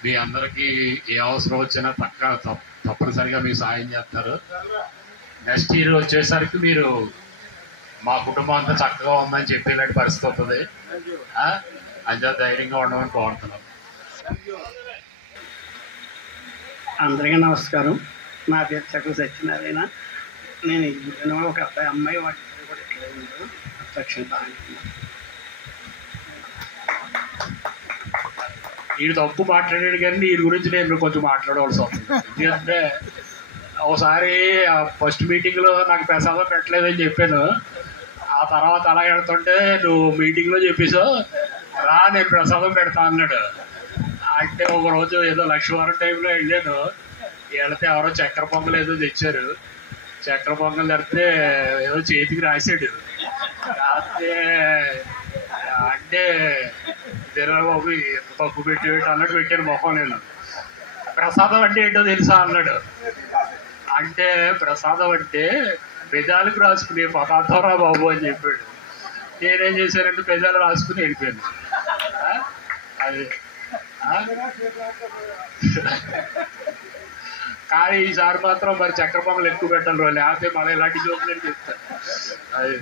మీ అందరికీ ఏ అవసరం వచ్చినా తప్పనిసరిగా మీకు సాయం చేస్తారు. నెక్స్ట్ ఇయర్ వచ్చేసరికి మీరు మా కుటుంబం అంతా చక్కగా ఉందని చెప్పేలాంటి పరిస్థితి వస్తుంది. అంతా ధైర్యంగా ఉండమని కోరుతున్నాం. అందరికీ నమస్కారం. నా పేరు చక్ర సత్యనారాయణ. నేను ఈ ఒక అబ్బాయి అమ్మాయి వాటి కూడా ఇక్కడే ఉంటారు. దక్షిణ వీడు తప్పు మాట్లాడాడు కానీ వీడి గురించి నేను కొంచెం మాట్లాడవలసి వస్తుంది. ఎందుకంటే ఒకసారి ఫస్ట్ మీటింగ్లో నాకు ప్రసాదం పెట్టలేదని చెప్పాను. ఆ తర్వాత అలా వెళ్తుంటే నువ్వు మీటింగ్లో చెప్పేసావు రా నేను ప్రసాదం పెడతా అన్నాడు. అంటే ఒక రోజు ఏదో లక్ష్మీవారం టైంలో వెళ్ళాను. వెళితే ఎవరో చక్కెర పొంగల్ ఏదో తెచ్చారు. చక్కెర పొంగల్ తెస్తే ఏదో చేతికి రాశాడు. రాస్తే అంటే బాబు ఎంత తప్పు పెట్టి అన్నట్టు పెట్టాను మొహం. నేను ప్రసాదం అంటే ఏంటో తెలుసా అన్నాడు. అంటే ప్రసాదం అంటే పెదాలకు రాసుకునే పదార్థం రా బాబు అని చెప్పాడు. నేనేం చేశానంటే పెదాలు రాసుకుని వెళ్ళిపోయాను. అది కానీ ఈసారి మాత్రం మరి చక్కెర పొంగలు ఎక్కువ పెట్టాలి రోజు, లేకపోతే మన ఇలాంటి జోకులు అని చెప్తాను. అది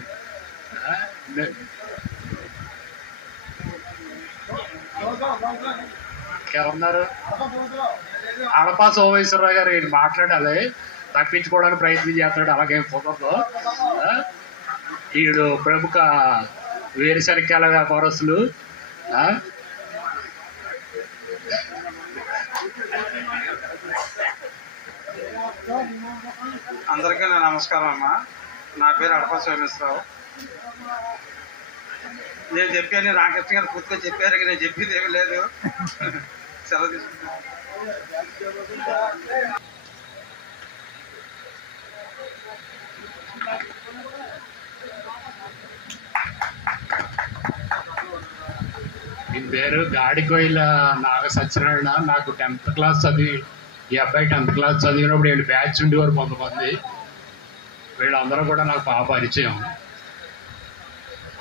ఎవరున్నారు? ఆడపా సోమేశ్వరరావు గారు ఈయన మాట్లాడాలి, తప్పించుకోవడానికి ప్రయత్నం చేస్తాడు. అలాగేం కుదరదు. ఈడు ప్రముఖ వేరుశనకాల వ్యాపారస్తులు. అందరికీ నా నమస్కారం అమ్మా. నా పేరు అడప సోమేశ్వరరావు. నేను చెప్పాను, రామకృష్ణ గారు పూర్తిగా చెప్పారు. నేను చెప్పింది ఏమీ లేదు. సెలవు తీసుకుంటాను. దీని పేరు గాడికోయిల నాగ సత్యనారాయణ. నాకు 10th క్లాస్ చదివి, ఈ అబ్బాయి 10th క్లాస్ చదివినప్పుడు వీళ్ళు బ్యాచ్ ఉండేవారు కొంతమంది. వీళ్ళందరూ కూడా నాకు బాగా పరిచయం.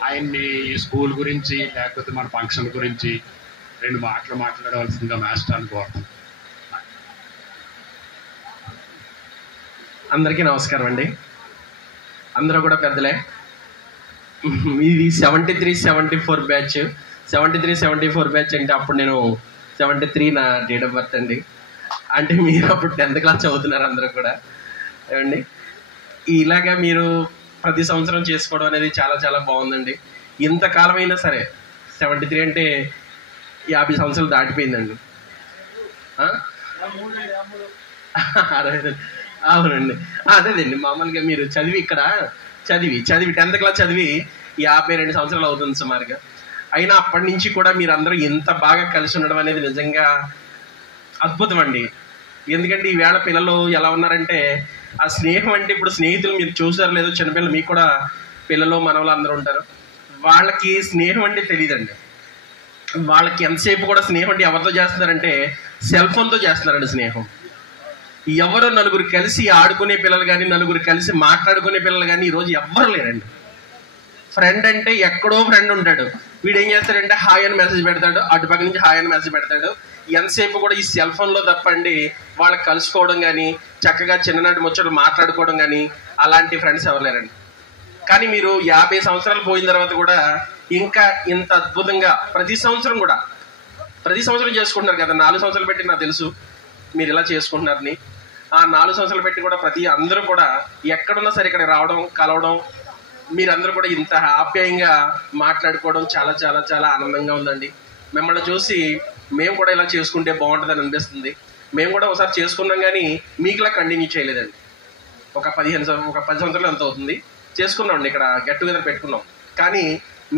ఆయన్ని ఈ స్కూల్ గురించి లేకపోతే మన ఫంక్షన్ గురించి 2 మాటలు మాట్లాడవలసిందిగా మాస్టర్ కోరుతాను. అందరికీ నమస్కారం అండి. అందరూ కూడా పెద్దలే. ఇది 73-74 బ్యాచ్. 73-74 బ్యాచ్ అంటే అప్పుడు నేను 73 నా డేట్ ఆఫ్ బర్త్ అండి. అంటే మీరు అప్పుడు 10th క్లాస్ చదువుతున్నారు అందరూ కూడా ఏమండి. ఇలాగా మీరు ప్రతి సంవత్సరం చేసుకోవడం అనేది చాలా చాలా బాగుందండి. ఇంతకాలం అయినా సరే 73 అంటే 50 సంవత్సరాలు దాటిపోయిందండి. అవునండి, అదేదండి. మామూలుగా మీరు ఇక్కడ చదివి 10th క్లాస్ చదివి 52 సంవత్సరాలు అవుతుంది సుమారుగా. అయినా అప్పటి నుంచి కూడా మీరు అందరూ ఎంత బాగా కలిసి ఉండడం అనేది నిజంగా అద్భుతం అండి. ఎందుకంటే ఈవేళ పిల్లలు ఎలా ఉన్నారంటే ఆ స్నేహం అంటే, ఇప్పుడు స్నేహితులు మీరు చూసారు లేదో, చిన్నపిల్లలు మీకు కూడా పిల్లలు మనవలు అందరూ ఉంటారు. వాళ్ళకి స్నేహం అంటే తెలియదండి. వాళ్ళకి ఎంతసేపు కూడా స్నేహం అంటే ఎవరితో చేస్తున్నారంటే సెల్ ఫోన్తో చేస్తున్నారండి స్నేహం. ఎవరో నలుగురు కలిసి ఆడుకునే పిల్లలు కానీ, నలుగురు కలిసి మాట్లాడుకునే పిల్లలు కానీ ఈరోజు ఎవ్వరు లేరండి. ఫ్రెండ్ అంటే ఎక్కడో ఫ్రెండ్ ఉంటాడు. వీడు ఏం చేస్తాడంటే హాయ్ అని మెసేజ్ పెడతాడు, అటుపక్క నుంచి హాయ్ అని మెసేజ్ పెడతాడు. ఎంతసేపు కూడా ఈ సెల్ ఫోన్లో తప్పండి వాళ్ళకి కలుసుకోవడం కానీ, చక్కగా చిన్ననాటి ముచ్చట్లు మాట్లాడుకోవడం కానీ అలాంటి ఫ్రెండ్స్ ఎవరు లేరండి. కానీ మీరు 50 సంవత్సరాలు పోయిన తర్వాత కూడా ఇంకా ఇంత అద్భుతంగా ప్రతి సంవత్సరం చేసుకుంటున్నారు కదా. 4 సంవత్సరాలు పెట్టి నాకు తెలుసు మీరు ఇలా చేసుకుంటున్నారని. ఆ 4 సంవత్సరాలు పెట్టి కూడా అందరూ కూడా ఎక్కడున్నా సరే ఇక్కడ రావడం, కలవడం, మీరందరూ కూడా ఇంత ఆప్యాయంగా మాట్లాడుకోవడం చాలా చాలా చాలా ఆనందంగా ఉందండి. మిమ్మల్ని చూసి మేము కూడా ఇలా చేసుకుంటే బాగుంటుందని అనిపిస్తుంది. మేము కూడా ఒకసారి చేసుకున్నాం కానీ మీకులా కంటిన్యూ చేయలేదండి. ఒక 10 సంవత్సరాలు ఎంత అవుతుంది చేసుకున్నామండి, ఇక్కడ గెట్ టుగెదర్ పెట్టుకున్నాం. కానీ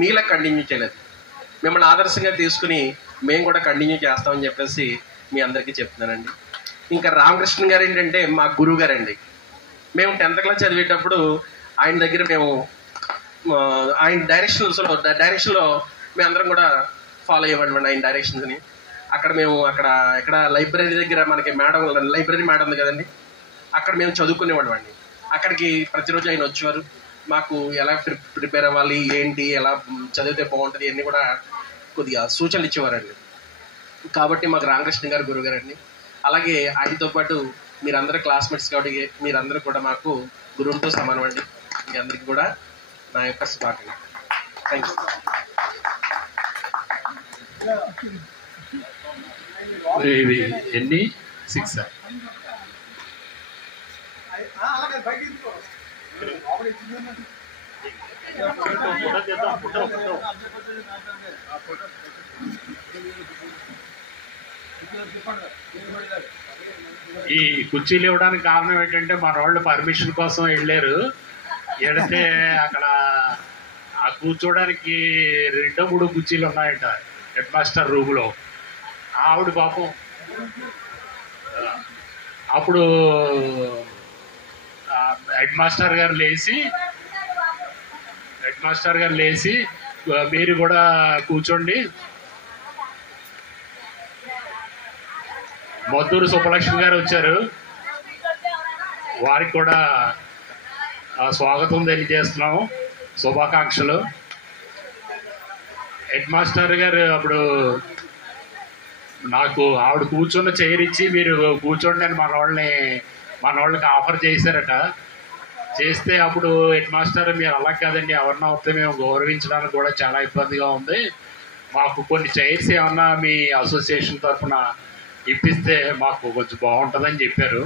మీలా కంటిన్యూ చేయలేదు. మిమ్మల్ని ఆదర్శంగా తీసుకుని మేము కూడా కంటిన్యూ చేస్తామని చెప్పేసి మీ అందరికీ చెప్తున్నానండి. ఇంకా రామకృష్ణ గారు ఏంటంటే మా గురువు గారండి. మేము 10th క్లాస్ చదివేటప్పుడు ఆయన దగ్గర మేము ఆయన డైరెక్షన్లో మేము అందరం కూడా ఫాలో అయ్యేవాళ్ళం ఆయన డైరెక్షన్స్ని. అక్కడ ఇక్కడ లైబ్రరీ దగ్గర మనకి లైబ్రరీ మేడం ఉంది కదండి, అక్కడ మేము చదువుకునేవాళ్ళం అండి. అక్కడికి ప్రతిరోజు ఆయన వచ్చేవారు. మాకు ఎలా ప్రిపేర్ అవ్వాలి, ఏంటి, ఎలా చదివితే బాగుంటుంది అన్నీ కూడా కొద్దిగా సూచనలు ఇచ్చేవారండి. కాబట్టి మాకు రామకృష్ణ గారు గురువు గారండి. అలాగే ఆయనతో పాటు మీరందరూ క్లాస్మేట్స్ కాబట్టి మీరందరూ కూడా మాకు గురువుతో సమానం అండి. మీ అందరికీ కూడా నా యొక్క శుభాకాంక్షలు. Thank you. ఇది ఎన్ని 6 ఫోటో ఈ కుర్చీలు ఇవ్వడానికి కారణం ఏంటంటే మన వాళ్ళు పర్మిషన్ కోసం వెళ్ళారు. వెళితే అక్కడ ఆ కూర్చోడానికి 2-3 కుర్చీలు ఉన్నాయంట హెడ్ మాస్టర్ రూమ్లో. ఆవిడ పాపం అప్పుడు హెడ్ మాస్టర్ గారు లేచి మీరు కూడా కూర్చోండి, మద్దూరు సుబ్బలక్ష్మి గారు వచ్చారు, వారికి కూడా స్వాగతం తెలియజేస్తున్నాము, శుభాకాంక్షలు. హెడ్ మాస్టర్ గారు అప్పుడు నాకు ఆవిడ కూర్చున్న చైర్ ఇచ్చి మీరు కూర్చోండి అని మన వాళ్ళకి ఆఫర్ చేశారట. చేస్తే అప్పుడు హెడ్ మాస్టర్ మీరు అలా కాదండి, ఎవరన్నా వస్తే మేము గౌరవించడానికి కూడా చాలా ఇబ్బందిగా ఉంది, మాకు కొన్ని చైర్స్ ఏమన్నా మీ అసోసియేషన్ తరఫున ఇప్పిస్తే మాకు కొంచెం బాగుంటుందని చెప్పారు.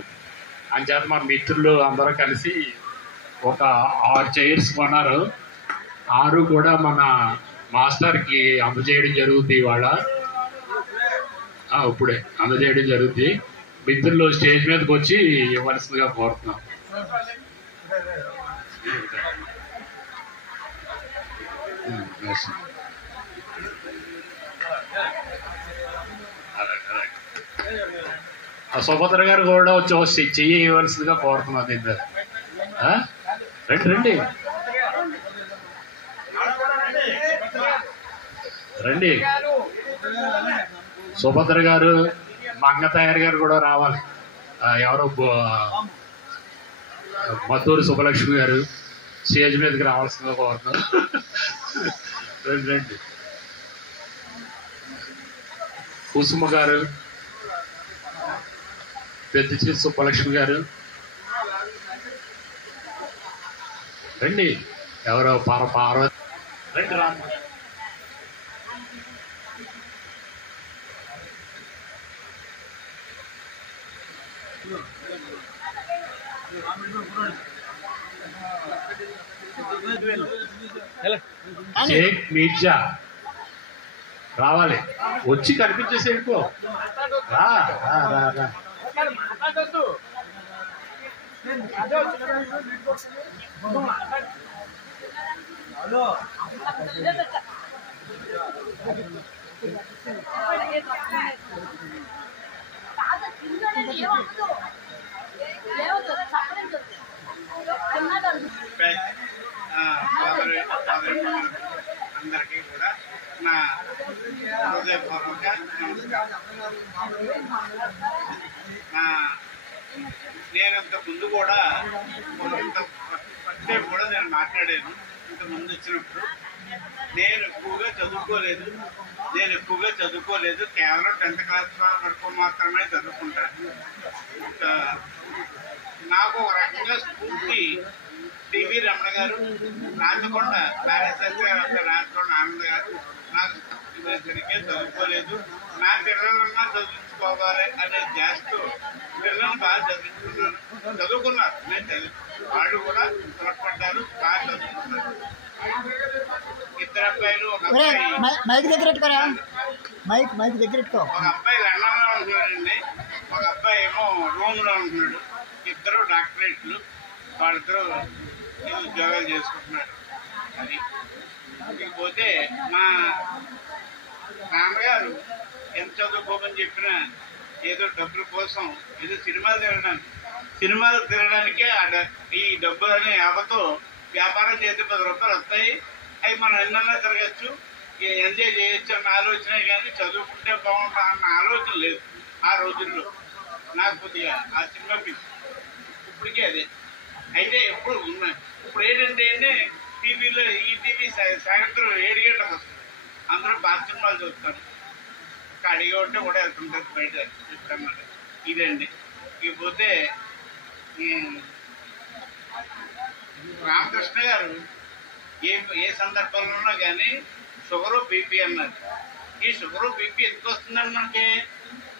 అంచేత మా మిత్రులు అందరూ కలిసి ఒక 6 చైర్స్ కొన్నారు. 6 కూడా మన మాస్టర్కి అందజేయడం జరుగుతుంది. ఇవాళ ఇప్పుడే అందజేయడం జరుగుతుంది. మిత్రులు స్టేజ్ మీదకి వచ్చి ఇవ్వాల్సిందిగా కోరుతున్నాం. సుభద్ర గారు కూడా వచ్చి చెయ్యి ఇవ్వాల్సిందిగా కోరుతున్నాను. ఇద్దరు రండి రండి. సుభద్ర గారు, మంగతయారు గారు కూడా రావాలి. ఎవరో మద్దూరు సుబ్బలక్ష్మి గారు స్టేజ్ మీదకి రావాల్సిందిగా కోరుతున్నారు. రండి. కుసుమ గారు, పెద్ద సుబ్బలక్ష్మి గారు రండి. ఎవరో పార్వతి రండి. రామ్మ షేక్ మీర్జా రావాలి, వచ్చి కనిపించేసి వెళ్ళిపో. రా రా రా రా. అందరికీ కూడా నా హృదయపూర్వక నమస్కారం. నేను ఇంత ముందు కూడా ఫస్ట్ టైం కూడా నేను మాట్లాడాను. ఇంత ముందు వచ్చినప్పుడు నేను ఎక్కువగా చదువుకోలేదు, కేవలం 10th క్లాస్ వరకు మాత్రమే చదువుకుంటాను. నాకు ఒక రకంగా స్ఫూర్తి టీవీ రమణ గారు, రాజకొండ రాజకొండ ఆనంద్ గారు. నాకు సరిగ్గా చదువుకోలేదు, నా పిల్లలన్నా చదువుకోవాలి అనే జాస్తో పిల్లల్ని బాగా చదువుకున్నారు. వాళ్ళు కూడా తోడ్పడ్డారు, బాగా చదువుకున్నారు. 2 అబ్బాయిలు, ఒక అబ్బాయి లండన్లో ఉంటున్నాడండి, ఒక అబ్బాయి ఏమో రూమ్లో ఉంటున్నాడు. 2 డాక్టరేట్లు, వాళ్ళిద్దరూ ఉద్యోగాలు చేసుకుంటున్నారు. అది పోతే మా నాన్నగారు ఎంత చదువుకోమని చెప్పినా ఏదో డబ్బుల కోసం ఏదో సినిమాలు తిరగడానికి ఈ డబ్బు అనే యాభతో వ్యాపారం చేస్తే 10 రూపాయలు వస్తాయి, అవి మనం ఎన్నన్నా తిరగచ్చు, ఎంజాయ్ చేయొచ్చు అన్న ఆలోచన, కానీ చదువుకుంటే బాగుంటా అన్న ఆలోచన లేదు ఆ రోజుల్లో. నాకు కొద్దిగా ఆ సినిమా ఇప్పటికే అదే. అయితే ఇప్పుడు ఏంటంటే టీవీలో ఈటీవీ సాయంత్రం 7 గంటలకు వస్తుంది, అందరూ బాగా సినిమాలు చూస్తారు. ఖాళీగా ఉంటే కూడా వెళ్తుంటారు బయట ఎప్పుడన్నమాట. ఇదండి. ఇకపోతే రామకృష్ణ గారు ఏ సందర్భంలోనో కానీ షుగరు బీపీ అన్నారు. ఈ షుగరు బీపీ ఎందుకు వస్తుందండి మనకి?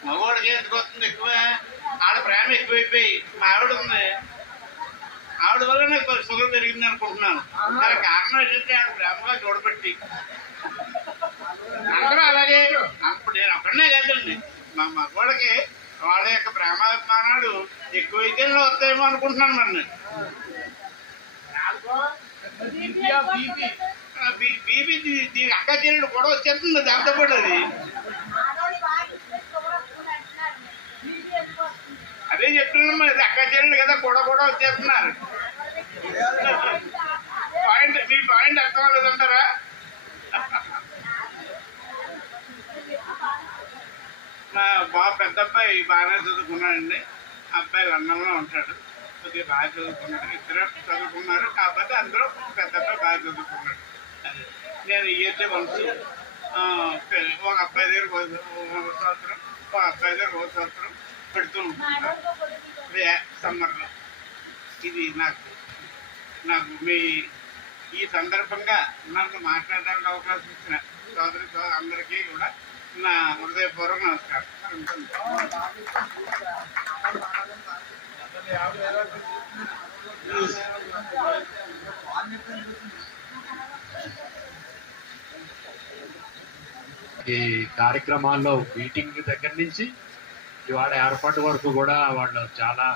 మగవాడికి ఎందుకు వస్తుంది ఎక్కువ? ఆడ ప్రేమ ఎక్కువైపోయి మా ఆవిడ ఉంది, ఆవిడ వల్ల నాకు షుగర్ పెరిగింది అనుకుంటున్నాను. దానికి కారణం ఏంటంటే ఆవిడ ప్రేమగా చూడబెట్టి. అందరూ అలాగే. అప్పుడు నేను ఒక్కడనే కాదండి, మా మగవాళ్ళకి వాళ్ళ యొక్క ప్రేమాభిమానాలు ఎక్కువైతే వస్తాయేమో అనుకుంటున్నాను మరి నేను. బీబీ దీనికి అక్క చెల్లెలు కూడా వచ్చేస్తుంది దాంతో పాటు. అదే చెప్తున్నాను మరి, అక్క చెల్లెలు కదా కూడా వచ్చేస్తున్నారు. మీ పాయింట్ అర్థం లేదంటారా? మా పెద్ద అబ్బాయి బాగానే చదువుకున్నాడండి. అబ్బాయి లండన్లో ఉంటాడు, కొద్దిగా బాగా చదువుకున్నాడు. ఇద్దరు చదువుకున్నారు, కాకపోతే అందరూ పెద్ద అబ్బాయి బాగా చదువుకున్నాడు. నేను ఇయర్లీ వన్స్ ఒక అబ్బాయి దగ్గర ఒక సంవత్సరం, ఒక అబ్బాయి దగ్గర ఒక సంవత్సరం పెడుతూ ఉంటున్నాను సమ్మర్లో. ఇది నాకు మీ ఈ సందర్భంగా నన్ను మాట్లాడడానికి అవకాశం ఇచ్చిన సోదరి అందరికీ కూడా నా హృదయపూర్వక నమస్కారం. ఈ కార్యక్రమాల్లో మీటింగ్ దగ్గర నుంచి ఇవాళ ఏర్పాటు వరకు కూడా వాళ్ళు చాలా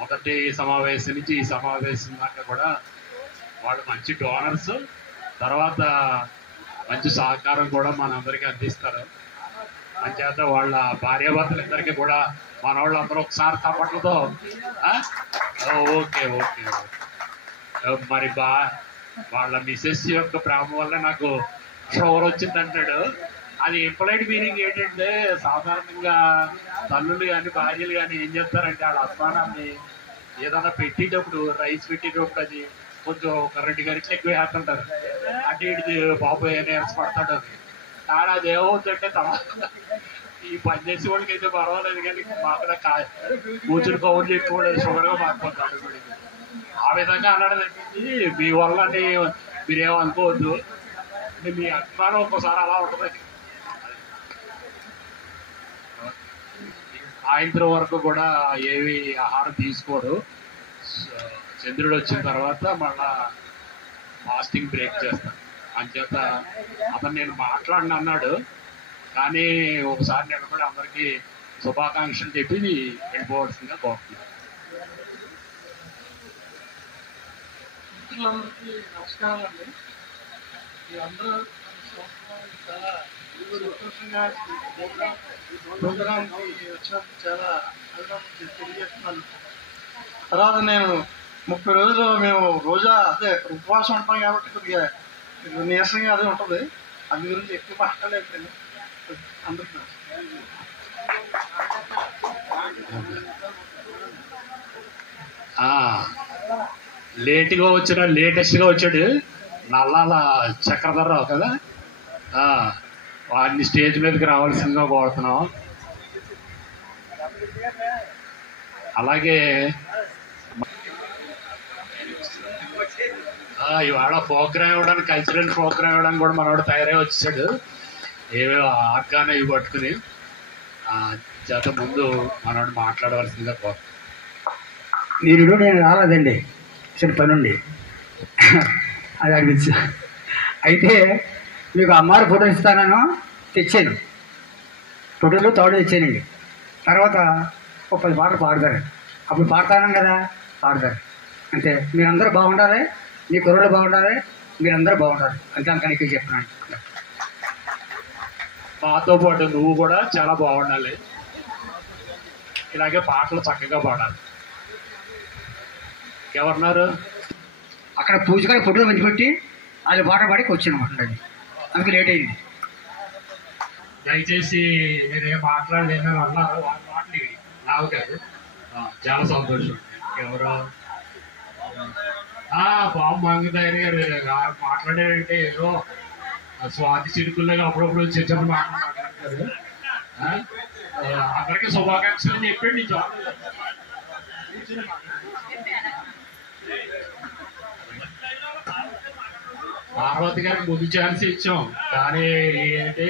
మొదటి సమావేశం నుంచి ఈ సమావేశం దాకా కూడా వాళ్ళు మంచి డోనర్స్, తర్వాత మంచి సహకారం కూడా మనందరికీ అందిస్తారు. అంచేత వాళ్ళ భార్యాభర్తలందరికీ కూడా మన వాళ్ళందరూ ఒకసారి తప్పట్లతో ఓకే ఓకే మరి వాళ్ళ మిసెస్ యొక్క ప్రేమ వల్ల నాకు షోర్ వచ్చింది అంటాడు. అది ఇంప్లైడ్ మీనింగ్ ఏంటంటే సాధారణంగా తల్లులు కానీ భార్యలు కానీ ఏం చేస్తారంటే వాళ్ళ అభిమానాన్ని ఏదైనా పెట్టేటప్పుడు, రైస్ పెట్టేటప్పుడు అది కొంచెం ఒక 2 గంటలు ఎక్కువ వేస్తుంటారు. అంటే ఇది బాబు నేర్చబడతాడు అది. కానీ అది ఏమవుతుందంటే ఈ పని చేసే వాళ్ళకి అయితే పర్వాలేదు, కానీ మాకు కూర్చుని కౌంట్లు ఎక్కువ షుగర్గా మారిపోతాడు. ఆ విధంగా అన్నాడు తప్పించి మీ వల్ల మీరేమనుకోవద్దు. మీ అభిమానం ఒక్కోసారి అలా ఉంటుంది. సాయంత్రం వరకు కూడా ఏవి ఆహారం తీసుకోరు. చంద్రుడు వచ్చిన తర్వాత మళ్ళా ఫాస్టింగ్ బ్రేక్ చేస్తాను. అంచేత అతను నేను మాట్లాడిన అన్నాడు, కానీ ఒకసారి నేను కూడా అందరికీ శుభాకాంక్షలు చెప్పి వెళ్ళిపోవాల్సిందిగా కోరుతున్నాను. మిత్రులందరికీ నమస్కారం అండి. మీరందరూ చాలా సంతోషంగా ప్రోగ్రాంకి వచ్చినప్పుడు చాలా అభినందనలు తెలియజేస్తున్నాను. తర్వాత నేను 30 రోజులు మేము రోజా అదే ఉపవాసం ఉంటాం కాబట్టి కొద్దిగా నీరసంగా అదే ఉంటుంది. అందు గురించి ఎక్కువ మాట్లాడలేదు అందరికీ. లేట్గా వచ్చిన లేటెస్ట్గా వచ్చాడు నల్లాల చక్రధర్రావు కదా, వాడిని స్టేజ్ మీదకి రావాల్సిందిగా కోరుతున్నాం. అలాగే ఇవాళ ప్రోగ్రామ్ ఇవ్వడానికి, కల్చరల్ ప్రోగ్రామ్ ఇవ్వడానికి కూడా మనవాడు తయారై వచ్చాడు. ఏవేవో ఆర్గాన్ ఇవి పట్టుకుని చేత ముందు మనవాడు మాట్లాడవలసిందిగా కోరుతున్నాం. మీరు నేను రాలేదండి చిన్న పనుండి అది అనిపించు. అయితే మీకు అమ్మారు ఫోటో ఇస్తానని తెచ్చాను, ఫోటోలు తోడు తెచ్చానండి. తర్వాత ఒక 10 పాటలు పాడతారు, అప్పుడు పాడతాను కదా పాడతారు. అంతే. మీరందరూ బాగుండాలి, మీ కుర్రలు బాగుండాలి, మీరందరూ బాగుండాలి. అంతే ఎక్కువ చెప్తున్నాను. మాతో పాటు నువ్వు కూడా చాలా బాగుండాలి, ఇలాగే పాటలు చక్కగా పాడాలి. ఎవరున్నారు అక్కడ పూజగా ఫోటో మంచి పెట్టి అది పాట పాడికి వచ్చానమాట. అందుకు లేట్ అయింది. దయచేసి నేనేం మాట్లాడలేను అన్నారు, వాళ్ళు మాటలు నాకు కాదు. చాలా సంతోషం. ఎవరో బాబు మంగదారి గారు మాట్లాడారంటే ఏదో స్వాతి చిరుకుల్లాగా అప్పుడప్పుడు చర్చలు మాట్లాడతారు. అందరికీ శుభాకాంక్షలు చెప్పండి. పార్వతి గారికి ముందు ఛాన్స్ ఇచ్చాం, కానీ ఏంటి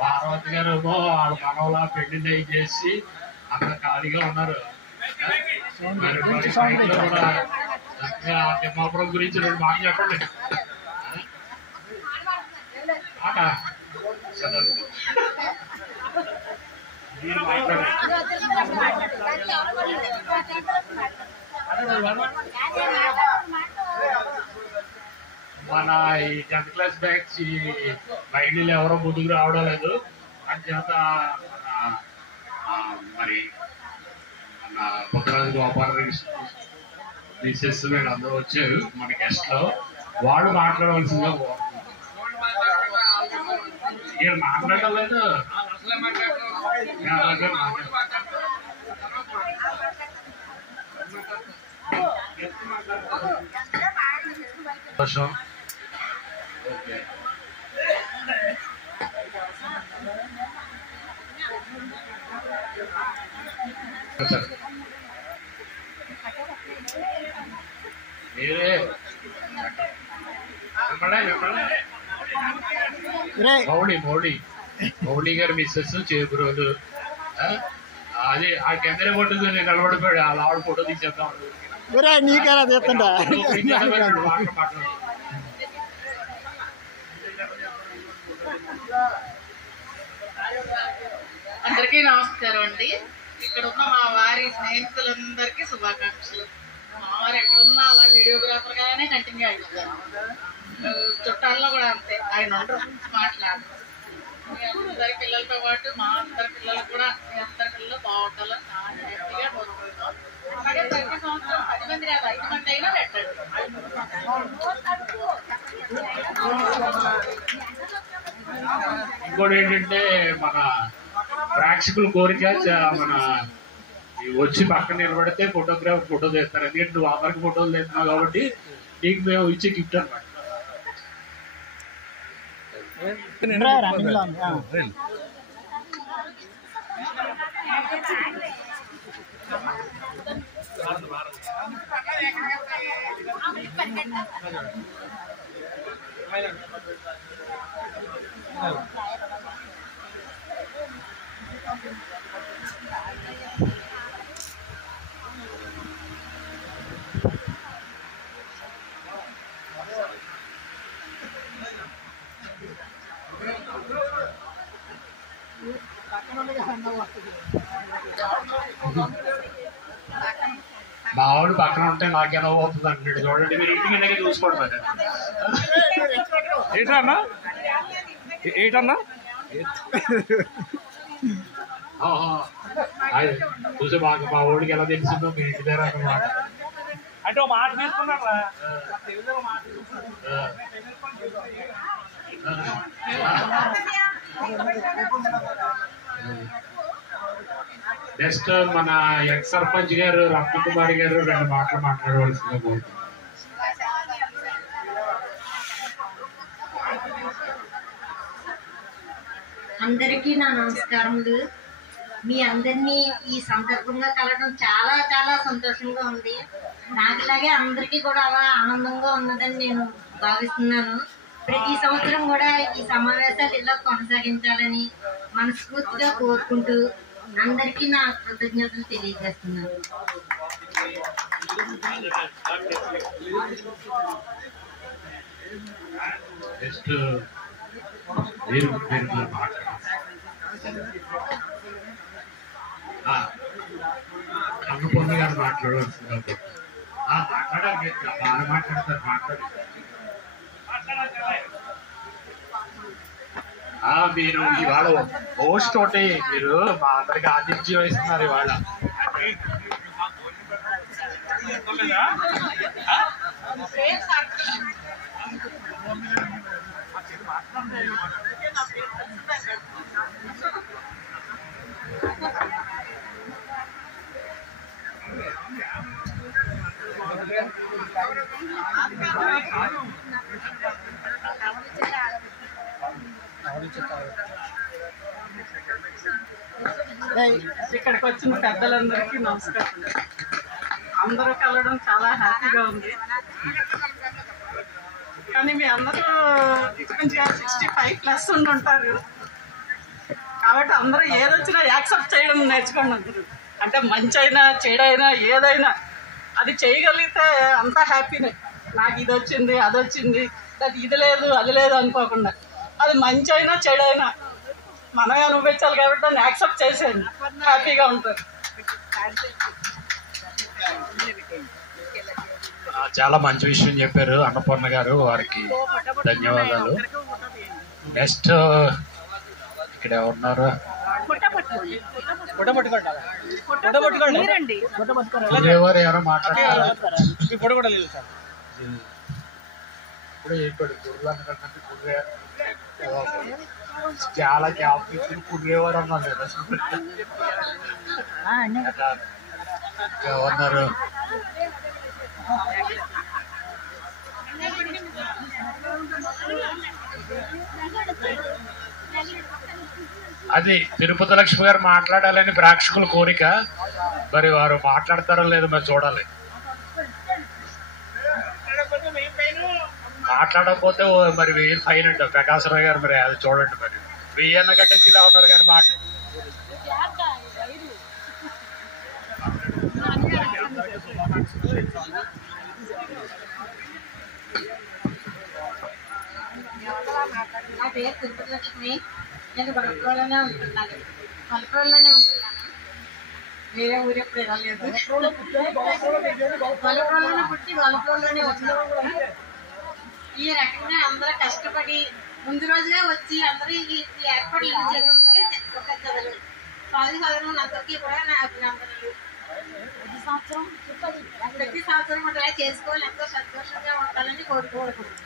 పార్వతి గారు ఏమో వాళ్ళ మనవలా పెళ్లి చేసి అంత ఖాళీగా ఉన్నారు. కూడా తిమ్మాపురం గురించి 2 మాటలు చెప్పండి. మన ఈ 10th క్లాస్ బ్యాచ్ బయటలు ఎవరో ముందుకు రావడం లేదు అంచేత మరి మన బుద్ధరాజు గోపాల మిసెస్ వీళ్ళందరూ వచ్చారు మన గెస్ట్ లో. వాళ్ళు మాట్లాడవలసిందిగా వీళ్ళు మాట్లాడడం లేదు. సంతోషం. ఓకే మీరే మౌళి గారు మిస్సెస్ చేపురోలు అది ఆ కెమెరా పట్టుకు నేను నిలబడిపోయాడు. అలా ఆవిడ ఫోటో తీసేద్దాం. నీకేలా తీస్తుంటా అందరికీ నమస్కారం అండి. ఇక్కడ ఉన్న మా వారి స్నేహితులందరికీ శుభాకాంక్షలు. మా వారు ఎక్కడున్నా అలా వీడియోగ్రాఫర్ గానే కంటిన్యూ అయిపోతారు. చుట్టాల్లో కూడా అంతే, ఆయన ఉండరు మాట్లాడరు. మీ అందరి పిల్లలతో పాటు మా అందరి పిల్లలు కూడా మీ అందరి పిల్లలు బాగుంటాలో చాలా హ్యాపీగా కోరుకుంటాం. అలాగే ప్రతి సంవత్సరం 10 మంది కాదు 5 మంది అయినా పెట్టండి. ఇంకోటి ఏంటంటే మన ప్రేక్షకుల కోరిక మన వచ్చి పక్కన నిలబడితే ఫోటోగ్రాఫర్ ఫోటో తీస్తారు. ఎందుకంటే నువ్వు అందరికి ఫోటోలు తీస్తున్నావు కాబట్టి నీకు మేము ఇచ్చే గిఫ్ట్ అనమాట. మా ఆవిడ పక్కన ఉంటే నాకేనో అవుతుంది అంటున్నాడు. చూడండి మీరు ఇంటికి వెళ్ళక చూసుకోండి. మరి ఏంటన్నా చూసే బాగా మా ఊడికి ఎలా తెలిసిందో మీ ఇంటి దగ్గర అన్నమాట. అంటే ఒక మాట తీసుకున్నారా నెక్స్ట్ మన ఎక్స్ సర్పంచ్ గారు రత్నకుమారి గారు 2 మాటలు మాట్లాడవలసిందిగా కోరుతున్నాను. అందరికీ నా నమస్కారములు. మీ అందరినీ ఈ సందర్భంగా కలవడం చాలా చాలా సంతోషంగా ఉంది. నాకులాగే అందరికీ కూడా అలా ఆనందంగా ఉన్నదని నేను భావిస్తున్నాను. ప్రతి సంవత్సరం కూడా ఈ సమావేశాలు ఇలా కొనసాగించాలని మనస్ఫూర్తిగా కోరుకుంటూ అందరికీ నా కృతజ్ఞతలు తెలియజేస్తున్నాను. నెక్స్ట్ మీరు అన్నపూర్ణ గారు మాట్లాడవలసిందిగా మాట్లాడాలి. బాగా మాట్లాడతారు. మీరు ఇవాళ హోస్ట్ తోటి మీరు మా అందరికి ఆతిథ్యం వహిస్తున్నారు ఇవాళ. ఇక్కడికి వచ్చిన పెద్దలందరికీ నమస్కారం. అందరూ కలవడం చాలా హ్యాపీగా ఉంది. కానీ మీ అందరూ ఇంచుమించుగా 65+ ఉండుంటారు కాబట్టి అందరూ ఏదొచ్చినా యాక్సెప్ట్ చేయడం నేర్చుకోండి. అందరూ అంటే మంచి అయినా చెడైనా ఏదైనా అది చేయగలిగితే అంతా హ్యాపీనే. నాకు ఇది వచ్చింది అది వచ్చింది అది ఇది లేదు అది లేదు అనుకోకుండా అది మంచి అయినా చెడైనా మనమే అనుభవించాలి కాబట్టి దాన్ని యాక్సెప్ట్ చేసేయండి, హ్యాపీగా ఉంటారు. చాలా మంచి విషయం చెప్పారు అన్నపూర్ణ గారు, వారికి ధన్యవాదాలు. నెక్స్ట్ ఇక్కడ ఎవరున్నారు? ఎవరు ఎవరో మాట్లాడారు. చాలా గ్యాప్ కుర్రేవారు అన్నారు కదా. ఎవరున్నారు? అది తిరుపతి లక్ష్మి గారు మాట్లాడాలని ప్రేక్షకుల కోరిక. మరి వారు మాట్లాడతారో లేదో మరి చూడాలి. మాట్లాడకపోతే మరి 1000 ఫైన్ అంట ప్రకాశరావు గారు. మరి అది చూడండి, మరి 1000 అన్న కట్టేసి ఇలా ఉన్నారు కానీ మాట్లాడు. నా పేరు తిరుపతి లక్ష్మి. నేను బలపురంలోనే ఉంటున్నాను. వేరే ఊరు ఎప్పుడు వెళ్ళలేదు. బలపురంలోనే పుట్టి బలపురంలోనే ఉన్నాను. ఈ రకంగా అందరూ కష్టపడి ముందు రోజుగా వచ్చి అందరూ ఈ ఏర్పాట్లు చేసేందుకే ఒక చదువు అందరికీ కూడా నా అభినందనలు. ప్రతి సంవత్సరం అలా చేసుకోవాలి, ఎంతో సంతోషంగా ఉండాలని కోరుకుంటున్నాను.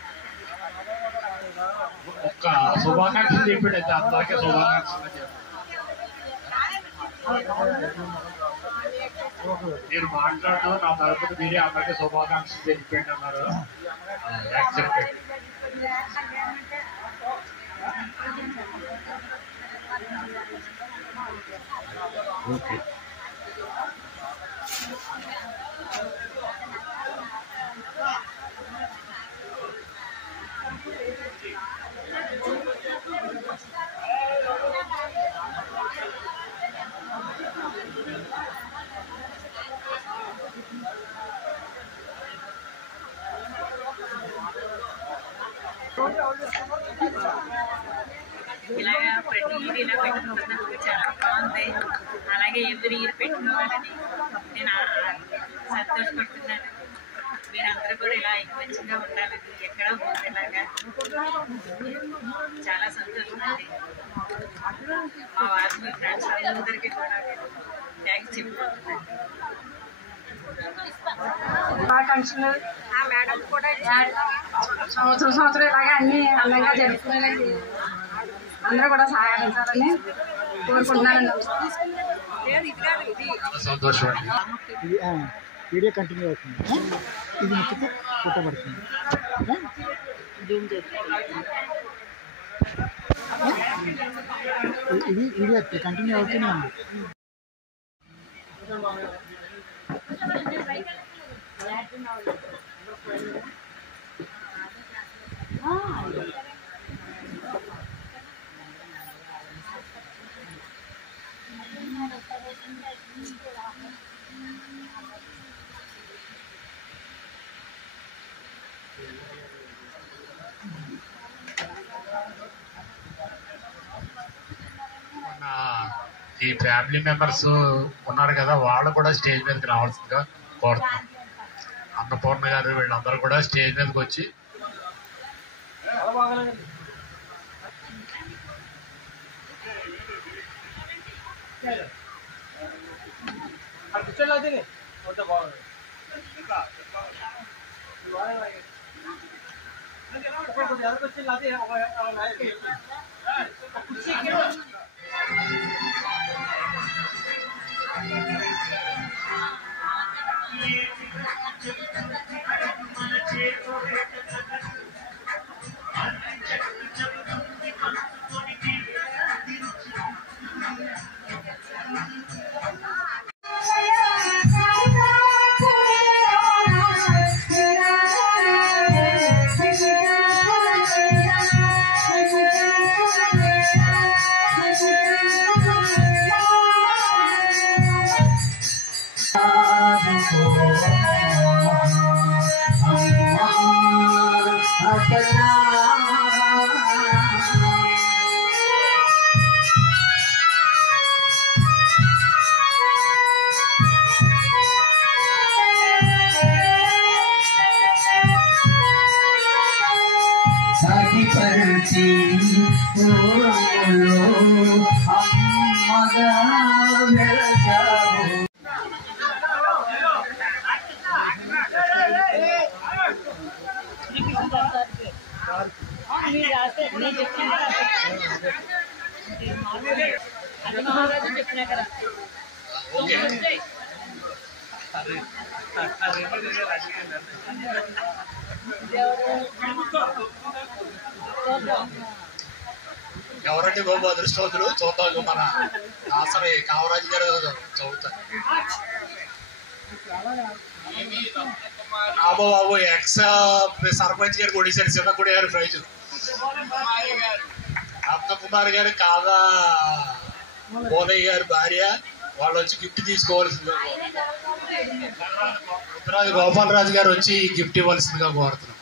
ఒక్క శుభాకాంక్షలు చెప్పండి అయితే అందరికీ శుభాకాంక్షలు. మీరు మాట్లాడడం నా తరపున మీరే అందరికీ శుభాకాంక్షలు చెప్పండి అన్నారు. యాక్సెప్టెడ్. ఓకే. ఇలాగా ప్రతిదీ ఇలా పెట్టుకుంటున్నందుకు చాలా బాగుంది. అలాగే ఎదురు ఇయర్ పెట్టిన వాళ్ళని నేను సంతోషపడుతున్నాను. మీరందరూ కూడా ఇలా ఐకమత్యంగా ఉండాలని ఎక్కడా పోతేలాగా చాలా సంతోషంగా ఉంది. మా వారి ఫ్రెండ్స్ అందరికీ కూడా థ్యాంక్స్ చెప్పుకుంటున్నాను. శుభాకాంక్షలు. ఆ మేడం కూడా సంవత్సరం ఇలాగా అన్ని అందంగా జరుపుకోవాలని అందరూ కూడా సహాయించాలని కోరుకుంటున్నాను. సంతోషం అండి. వీడియో కంటిన్యూ అవుతుంది. ఇది నొక్కితే ఫోటో పడుతుంది. ఇది వీడియో కంటిన్యూ అవుతూనే ఉంది. ఈ ఫ్యామిలీ మెంబర్స్ ఉన్నారు కదా, వాళ్ళు కూడా స్టేజ్ మీదకి రావాల్సిందిగా కోరుతున్నాం. అన్నపూర్ణ గారు వీళ్ళందరూ కూడా స్టేజ్ మీదకి వచ్చి ఓకే. ఎవరండి బాబు అదృష్టవంతులు? చూద్దాం. మన ఆసరి కామరాజు గారు చదువుతారు. బాబు ఎక్స్ సర్పంచ్ గారు కొడేశారు, చిన్న కొడేయారు ప్రైజ్. రత్నకుమార్ గారు కాదా బోనయ్య గారి భార్య, వాళ్ళు వచ్చి గిఫ్ట్ తీసుకోవాల్సిందిగా, ఉత్తరాది గోపాలరాజు గారు వచ్చి గిఫ్ట్ ఇవ్వాల్సిందిగా కోరుతున్నాం.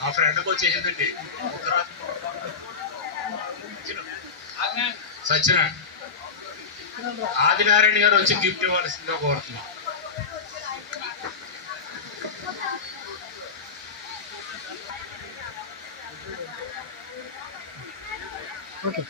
మా ఫ్రెండ్కి వచ్చేసిందండి సత్యనారాయణ. ఆదినారాయణ గారు వచ్చి గిఫ్ట్ ఇవ్వాల్సిందిగా కోరుతున్నాం. ఓకే.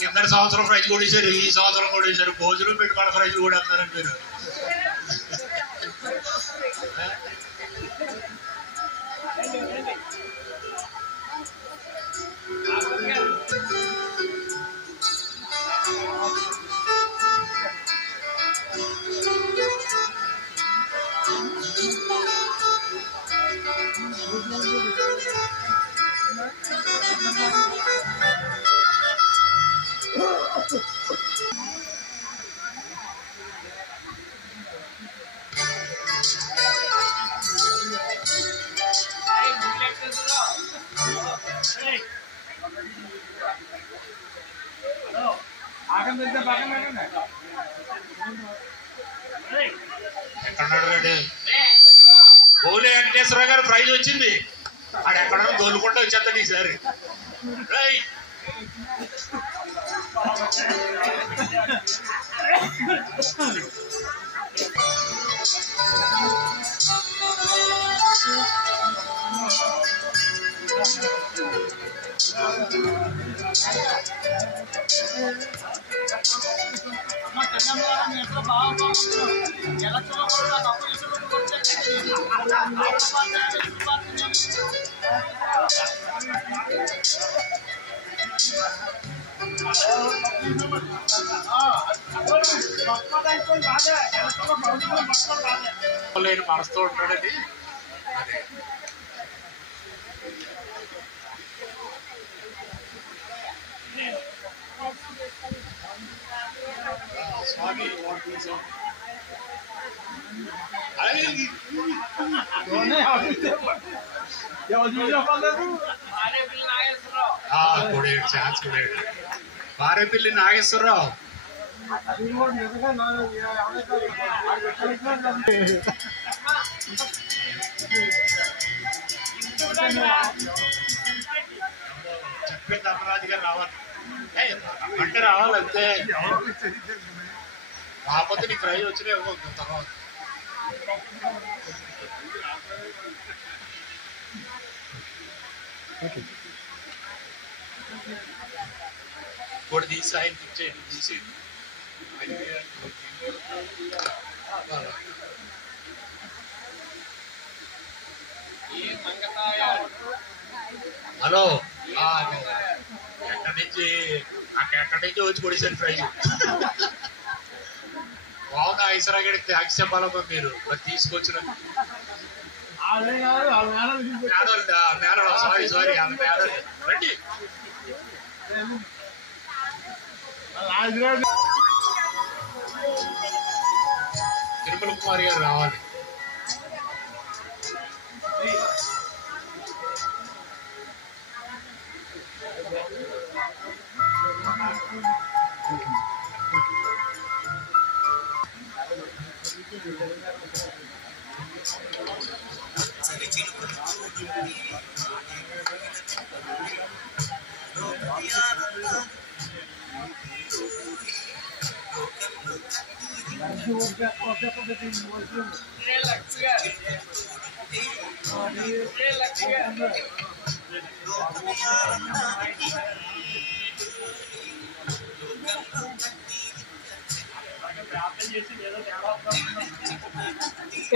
కింద సంవత్సరం ప్రైజ్ కూడా ఇచ్చారు, ఈ సంవత్సరం కూడా ఇచ్చారు. భోజనం పెట్టి మన ప్రైజ్ కూడా వేస్తారండి మీరు. బోలే వెంకటేశ్వరరావు గారు ప్రైజ్ వచ్చింది. ఆడ ఎక్కడ దోలుకుంటూ వచ్చేస్తాడు ఈసారి. మనసుతో ఉంటాడని అదే స్వామి వారేపల్లి నాగేశ్వరరావు చెప్పే ధర్మరాజు గారు రావాలి అంటే రావాలంతే. కాకపోతే నీకు ప్రైజ్ వచ్చినా ఇవ్వదు తర్వాత. కూడా తీసి ఆయన ఇచ్చేయండి, తీసేయండి. హలో, ఎక్కడి నుంచి వచ్చి కొడిసాను ప్రైజ్. బాగుంది ఐశ్వర్యగడి థ్యాంక్స్ చెప్పాలమ్మా మీరు మరి తీసుకొచ్చిన మేడం. సారీ ఆమె మేడం రండి. విమల్ కుమార్ గారు రావాలి.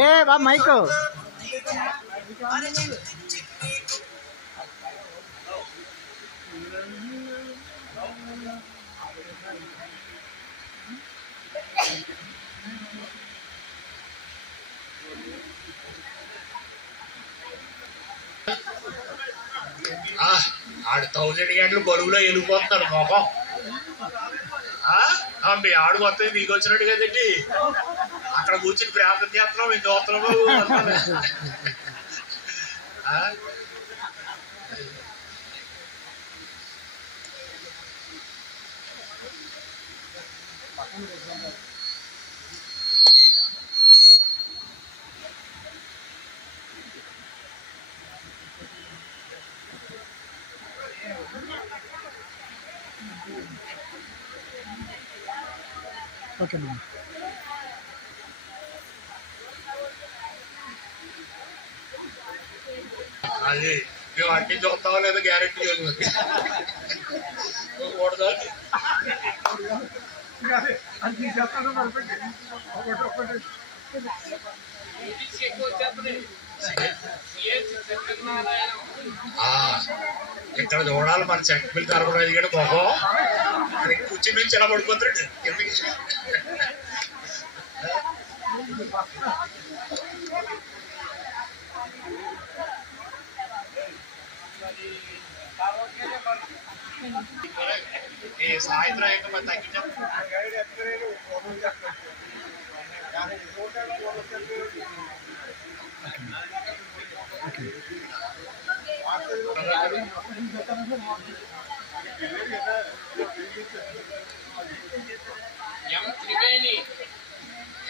ఏ బా మైక్ ఆడు 1000 గంటలు బరువులో వెళ్ళిపోతున్నాడు పాపం. మీ ఆడు మొత్తం మీకు వచ్చినట్టు కదండి. అక్కడ కూర్చుని ప్రార్థన చేస్తున్నాం, మేము చూస్తున్నాము. Okay madam. అది మేము అన్ని చూస్తామో లేదో గ్యారెంటీ లేదు. కూడదా ఇక్కడ చూడాలి మన చెక్కపిల్లి తరపురాజు కూడా మొహం కూర్చుని నుంచి ఎలా పడిపోతాడు. ఈ సాయంత్రం ఇంకా మరి తగ్గించాం.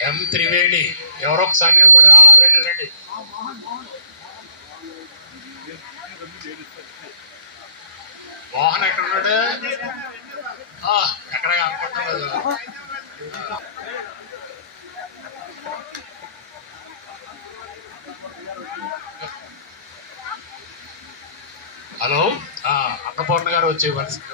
ఎం త్రివేణి ఎవరో ఒకసారి నిలబడి రండి రండి. మోహన్ ఎక్కడ ఉన్నాడు? ఎక్కడ కనపడుతున్నాడు? హలో, అన్నపూర్ణ గారు వచ్చే పరిస్థితి.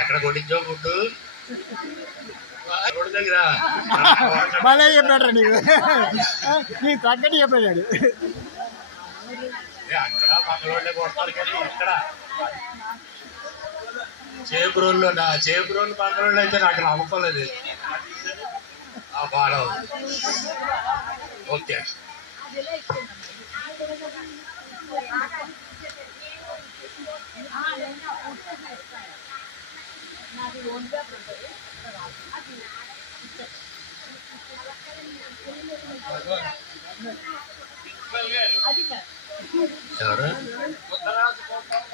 ఎక్కడ కొట్టించో ఫుడ్డు దగ్గర మళ్ళీ చెప్పాడు నీకు, నీ తగ్గట్టు చెప్పాడు. అక్కడ మంగళవాళ్ళే కొడతారు కానీ ఎక్కడ చేపురోళ్ళు మంగళవాళ్ళు అయితే నాకు నమ్మకం లేదు. బాగా ఓకే. ఎవరు?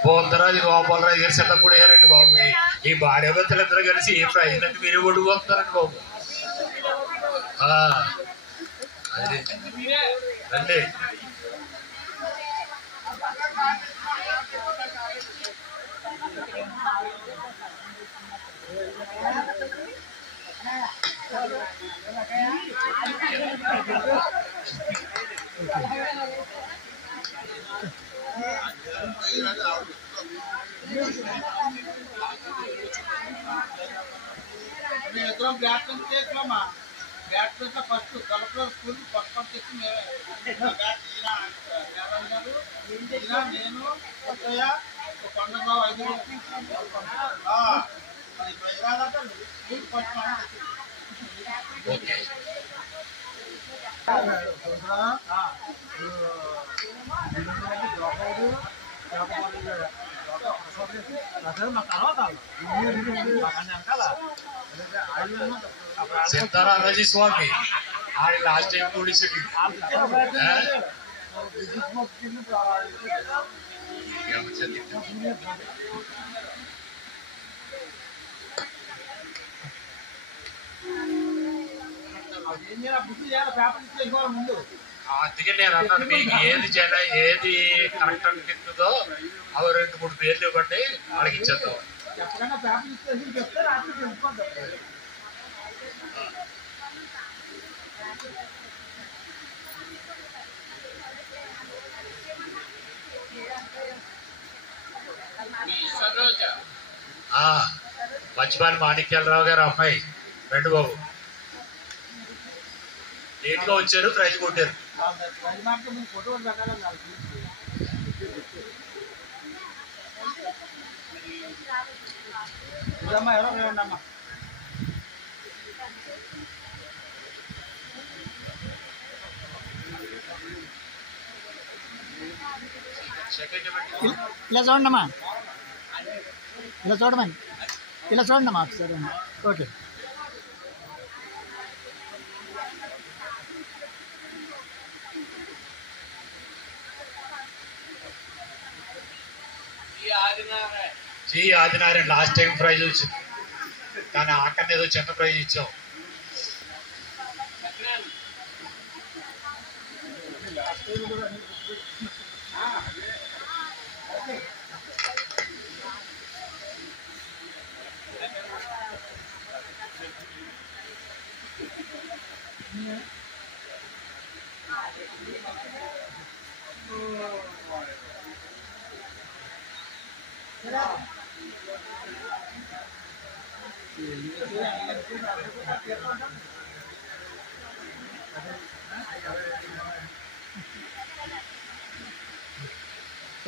పోలరాజు గోపాలరాజు గారు సెటప్పుడు వేయారండి బాబు. ఈ భార్యాభర్తలు ఇద్దరు కలిసి ఏ ప్రైజ్ అంటే మీరే ఒడిపోతున్నారండి బాబు. అది రండి. మేమిద్దరం బ్యాట్మెన్ చేసినామా. బ్యాట్మెన్ ఫస్ట్ కలెక్టర్ స్కూల్ ఫస్ట్ తెచ్చి మేమే నేను కొండబాబు 5 ఓకే. సీతారామరాజు స్వామి ఆడి లాస్ట్ టైం పోలీసుడు అందుకే నేను అన్నాను మీకు ఏది ఏది కరెక్ట్ అనిపిస్తుందో అవి 2-3 పేర్లు ఇవ్వండి వాళ్ళకి ఇచ్చేద్దాం. మంచిపాటి మాణిక్యాలరావు గారు అమ్మాయి రెండు బాబు లేట్ గా వచ్చారు, ప్రైజ్ కొట్టారు. ఇలా చూడండమ్మా, ఇలా చూడమని, ఇలా చూడండమ్మా సరే. Okay. G Adinarayana last time prize వచ్చింది, కానీ ఆకన్నా ఏదో చిన్న ప్రైజ్ ఇచ్చాం.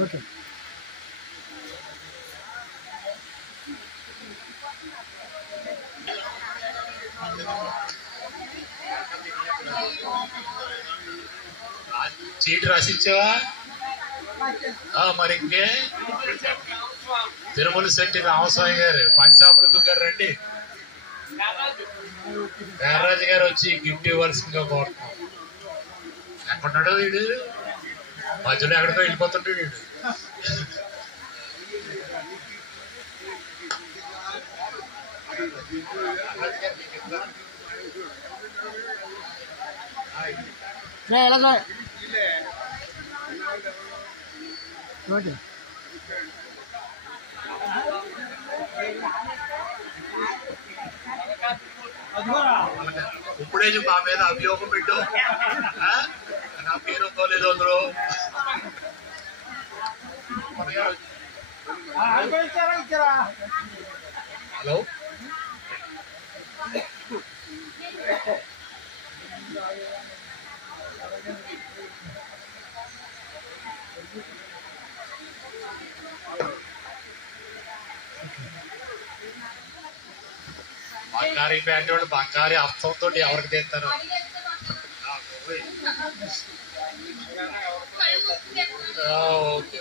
ఓకే. చీటి రాసిచ్చావా? మరి ఇంకే తిరుమల శెట్టి రామస్వామి గారు, పంచామృతం గారు రండి. పేర్రాజు గారు వచ్చి గిఫ్ట్ ఇవ్వాల్సిందిగా కోరుతున్నాం. ఎక్కడున్నాడో వీడు, మధ్యలో ఎక్కడికో వెళ్ళిపోతుంటాడు వీడు. ఎలా ఓకే. ఇప్పుడే మా మీద అభియోగం పెట్టు, నా పేరు ఉందో లేదో అందరూ. హలో, బంగారీ ప్యాంట్ వాడు బంగారీ హస్తంతో ఎవరికి తెస్తారు? ఓకే.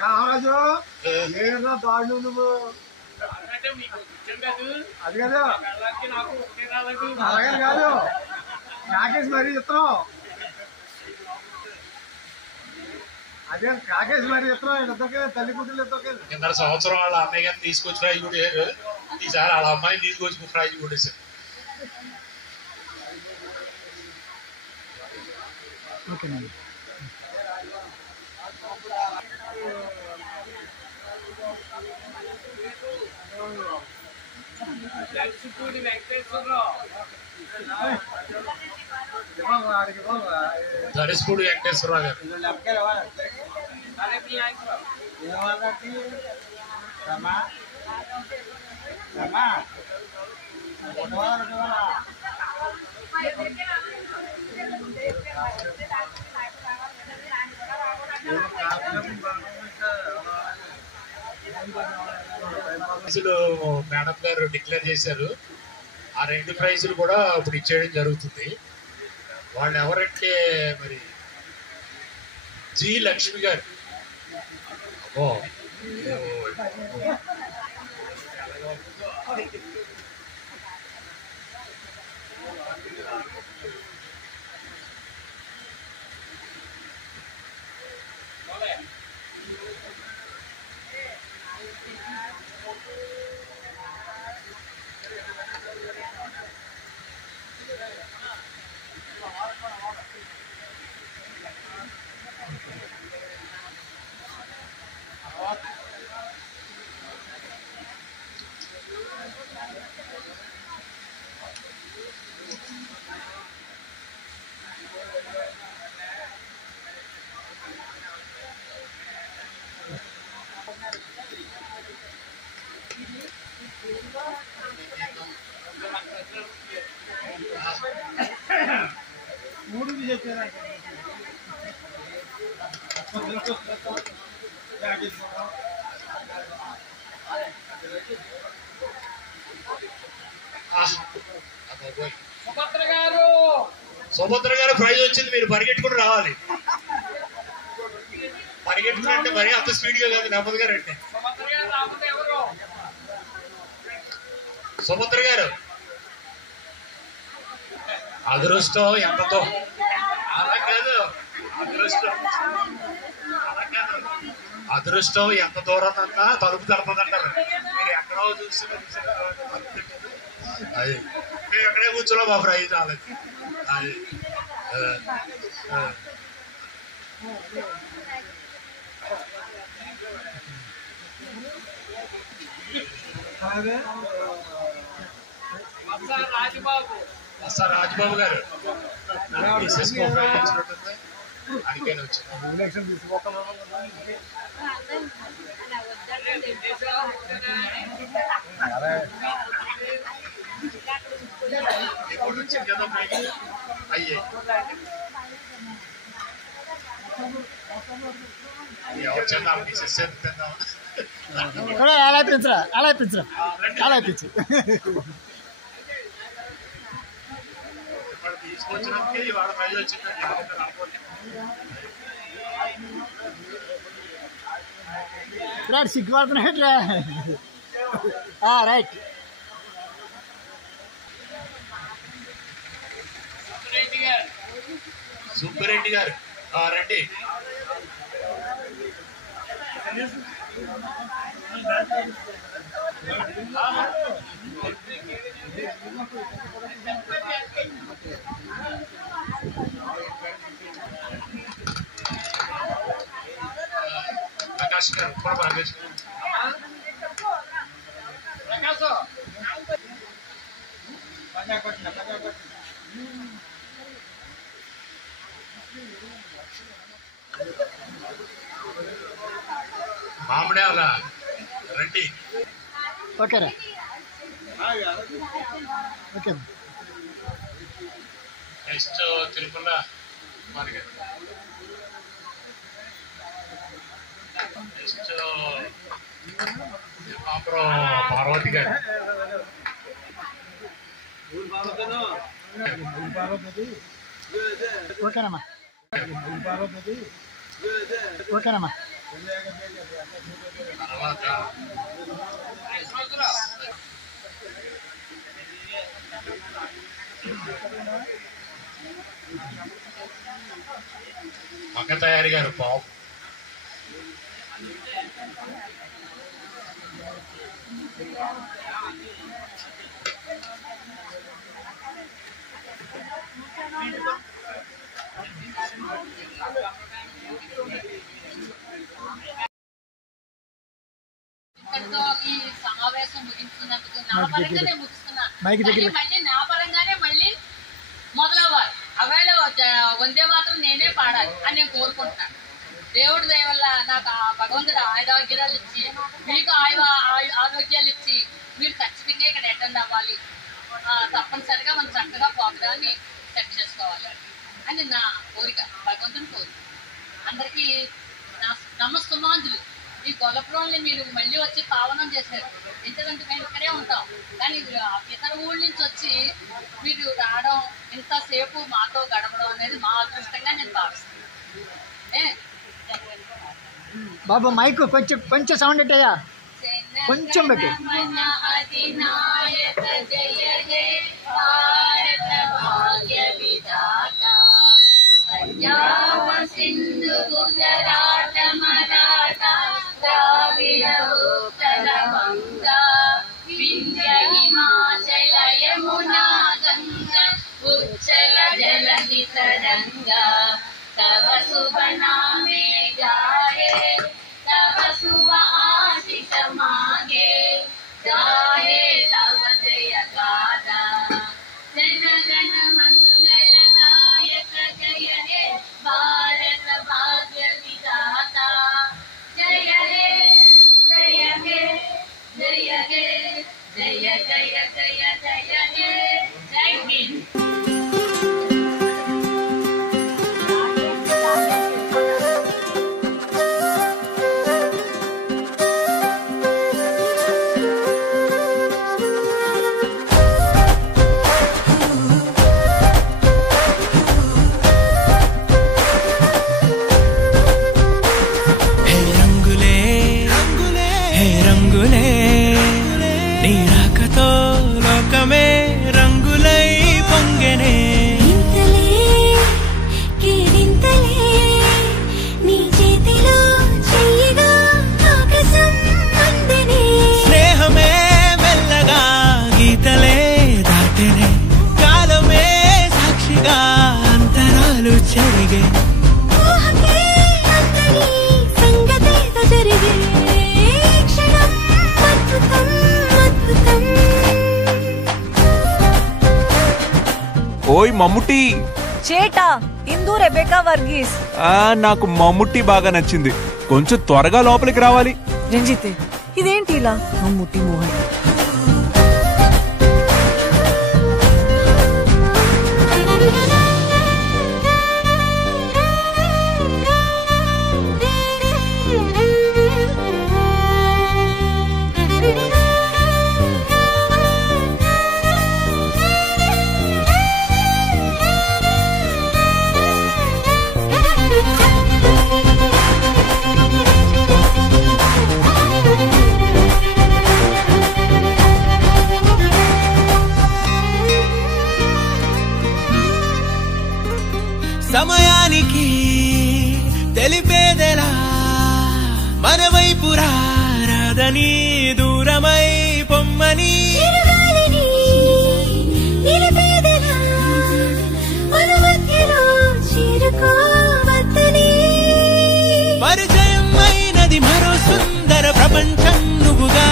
కామరాజు ఏదో దాడు నువ్వు, అది కాదు అలాగే కాదు, కాకేసి మరీ చెప్తున్నావు. అదే కాకేసి మరీ చెప్తున్నావు. ఇద్దరికే తల్లి కూతురు ఇద్దరికే. కింద సంవత్సరం వాళ్ళ అమ్మాయి గారిని తీసుకొచ్చి ప్రైజ్ కొట్టేశారు, ఈసారి వాళ్ళ అమ్మాయిని తీసుకొచ్చి ప్రైజ్ కొట్టేశారు. ఓకేనండి. ధరిస్పూడి వెంకటేశ్వరరావు గారు. ప్రైజులు మేడం గారు డిక్లేర్ చేశారు. ఆ 2 ప్రైజులు కూడా ఇప్పుడు ఇచ్చేయడం జరుగుతుంది. వాళ్ళు ఎవరంటే మరి జి లక్ష్మి గారు. అబ్బో సుభద్ర గారు ప్రైజ్ వచ్చింది. మీరు పరిగెట్టుకుని రావాలి. పరిగెట్టుకుంటే మరి అంత స్పీడ్ గా కాదు, నెమ్మదిగా రండి. సుభద్ర గారు అదృష్టం ఎంతతో అలా కాదు, అదృష్టం ఎంత దూరం అన్నా తలుపు తెలపదంటారు. మీరు ఎక్కడో చూస్తున్నారు, అది మేము ఎక్కడే కూర్చోలో మా ప్రైజ్ రాలేదు. అది రాజబాబు గారు అడిగాను వచ్చాను. అయ్యే అలా పెంచరా, అలా పెంచరా, అలా పెంచు. తీసుకొచ్చినందుకే ఇవాళ ప్రైజ్ వచ్చింది. రైట్, సిగ్గుపడుతున్నట్లే. రైట్. సుబ్బిరెడ్డి గారు రండి. ప్రకాష్ గారు ప్రకాష్ మామిడి అలా రండి. ఓకేరా, ఓకే. నెక్స్ట్ తిరుమల మనకి నెక్స్ట్ పార్వతి గారు. ఓకేనమ్మా, ఓకేనమ్మా. తర్వాత మగ్గ తయారీ గారు పావు. ఇంతటితో ఈ సమావేశం ముగించుకున్నందుకు నా పరంగానే ముగిస్తున్నాను. మళ్ళీ నా పరంగానే మళ్ళీ మొదలవ్వాలి. అవేళ వందే మాత్రం నేనే పాడాలి అని నేను కోరుకుంటున్నాను. దేవుడి దయ వల్ల నాకు ఆ భగవంతుడు ఆయురారోగ్యాలు ఇచ్చి మీకు ఆరోగ్యాలు ఇచ్చి మీరు ఖచ్చితంగా ఇక్కడ అటెండ్ అవ్వాలి, తప్పనిసరిగా మనం చక్కగా ప్రోగ్రాన్ని సెట్ చేసుకోవాలి అని నా కోరిక, భగవంతుని కోరిక. అందరికీ నా నమస్సుమాంజులు. ఈ గొల్లపురంని మీరు మళ్ళీ వచ్చి పావనం చేశారు. ఎందుకంటే మేము ఇక్కడే ఉంటాం, కానీ ఇతర ఊళ్ళ నుంచి వచ్చి మీరు రావడం, ఇంతసేపు మాతో గడపడం అనేది మా అదృష్టంగా నేను భావిస్తున్నాను. బాబు మైక్ కొంచెం సౌండ్ పెట్టయ్యా, కొంచెం పెట్టి. సింధు గుజరాట మరాఠ ద్రావిడ ఉత్తర వంగా వింధ్య హిమాచల యమునా గంగా ఉచ్చల జలధి తరంగా తవ శుభ నామే గాయే తవ శుభ ఆశిష మాగే గాయే తవ జయ గాథా జన గణ మంగళదాయక జయ హే భారత భాగ్య విధాత జయ హే జయ హే జయ హే జయ జయ జయ జయ హే జై హింద్. ఓయ్ మమ్ముట్టి. చేటా ఇందు రెబెకా వర్గీస్. నాకు మమ్ముట్టి బాగా నచ్చింది, కొంచెం త్వరగా లోపలికి రావాలి. రంజిత్ ఇదేంటి ఇలా? మమ్ముట్టి మోహన్. సమయానికి తెలిపేదెలా మన వైపు రాదని దూరమై పొమ్మని పరిచయం అయినది మరో సుందర ప్రపంచం నువ్వుగా.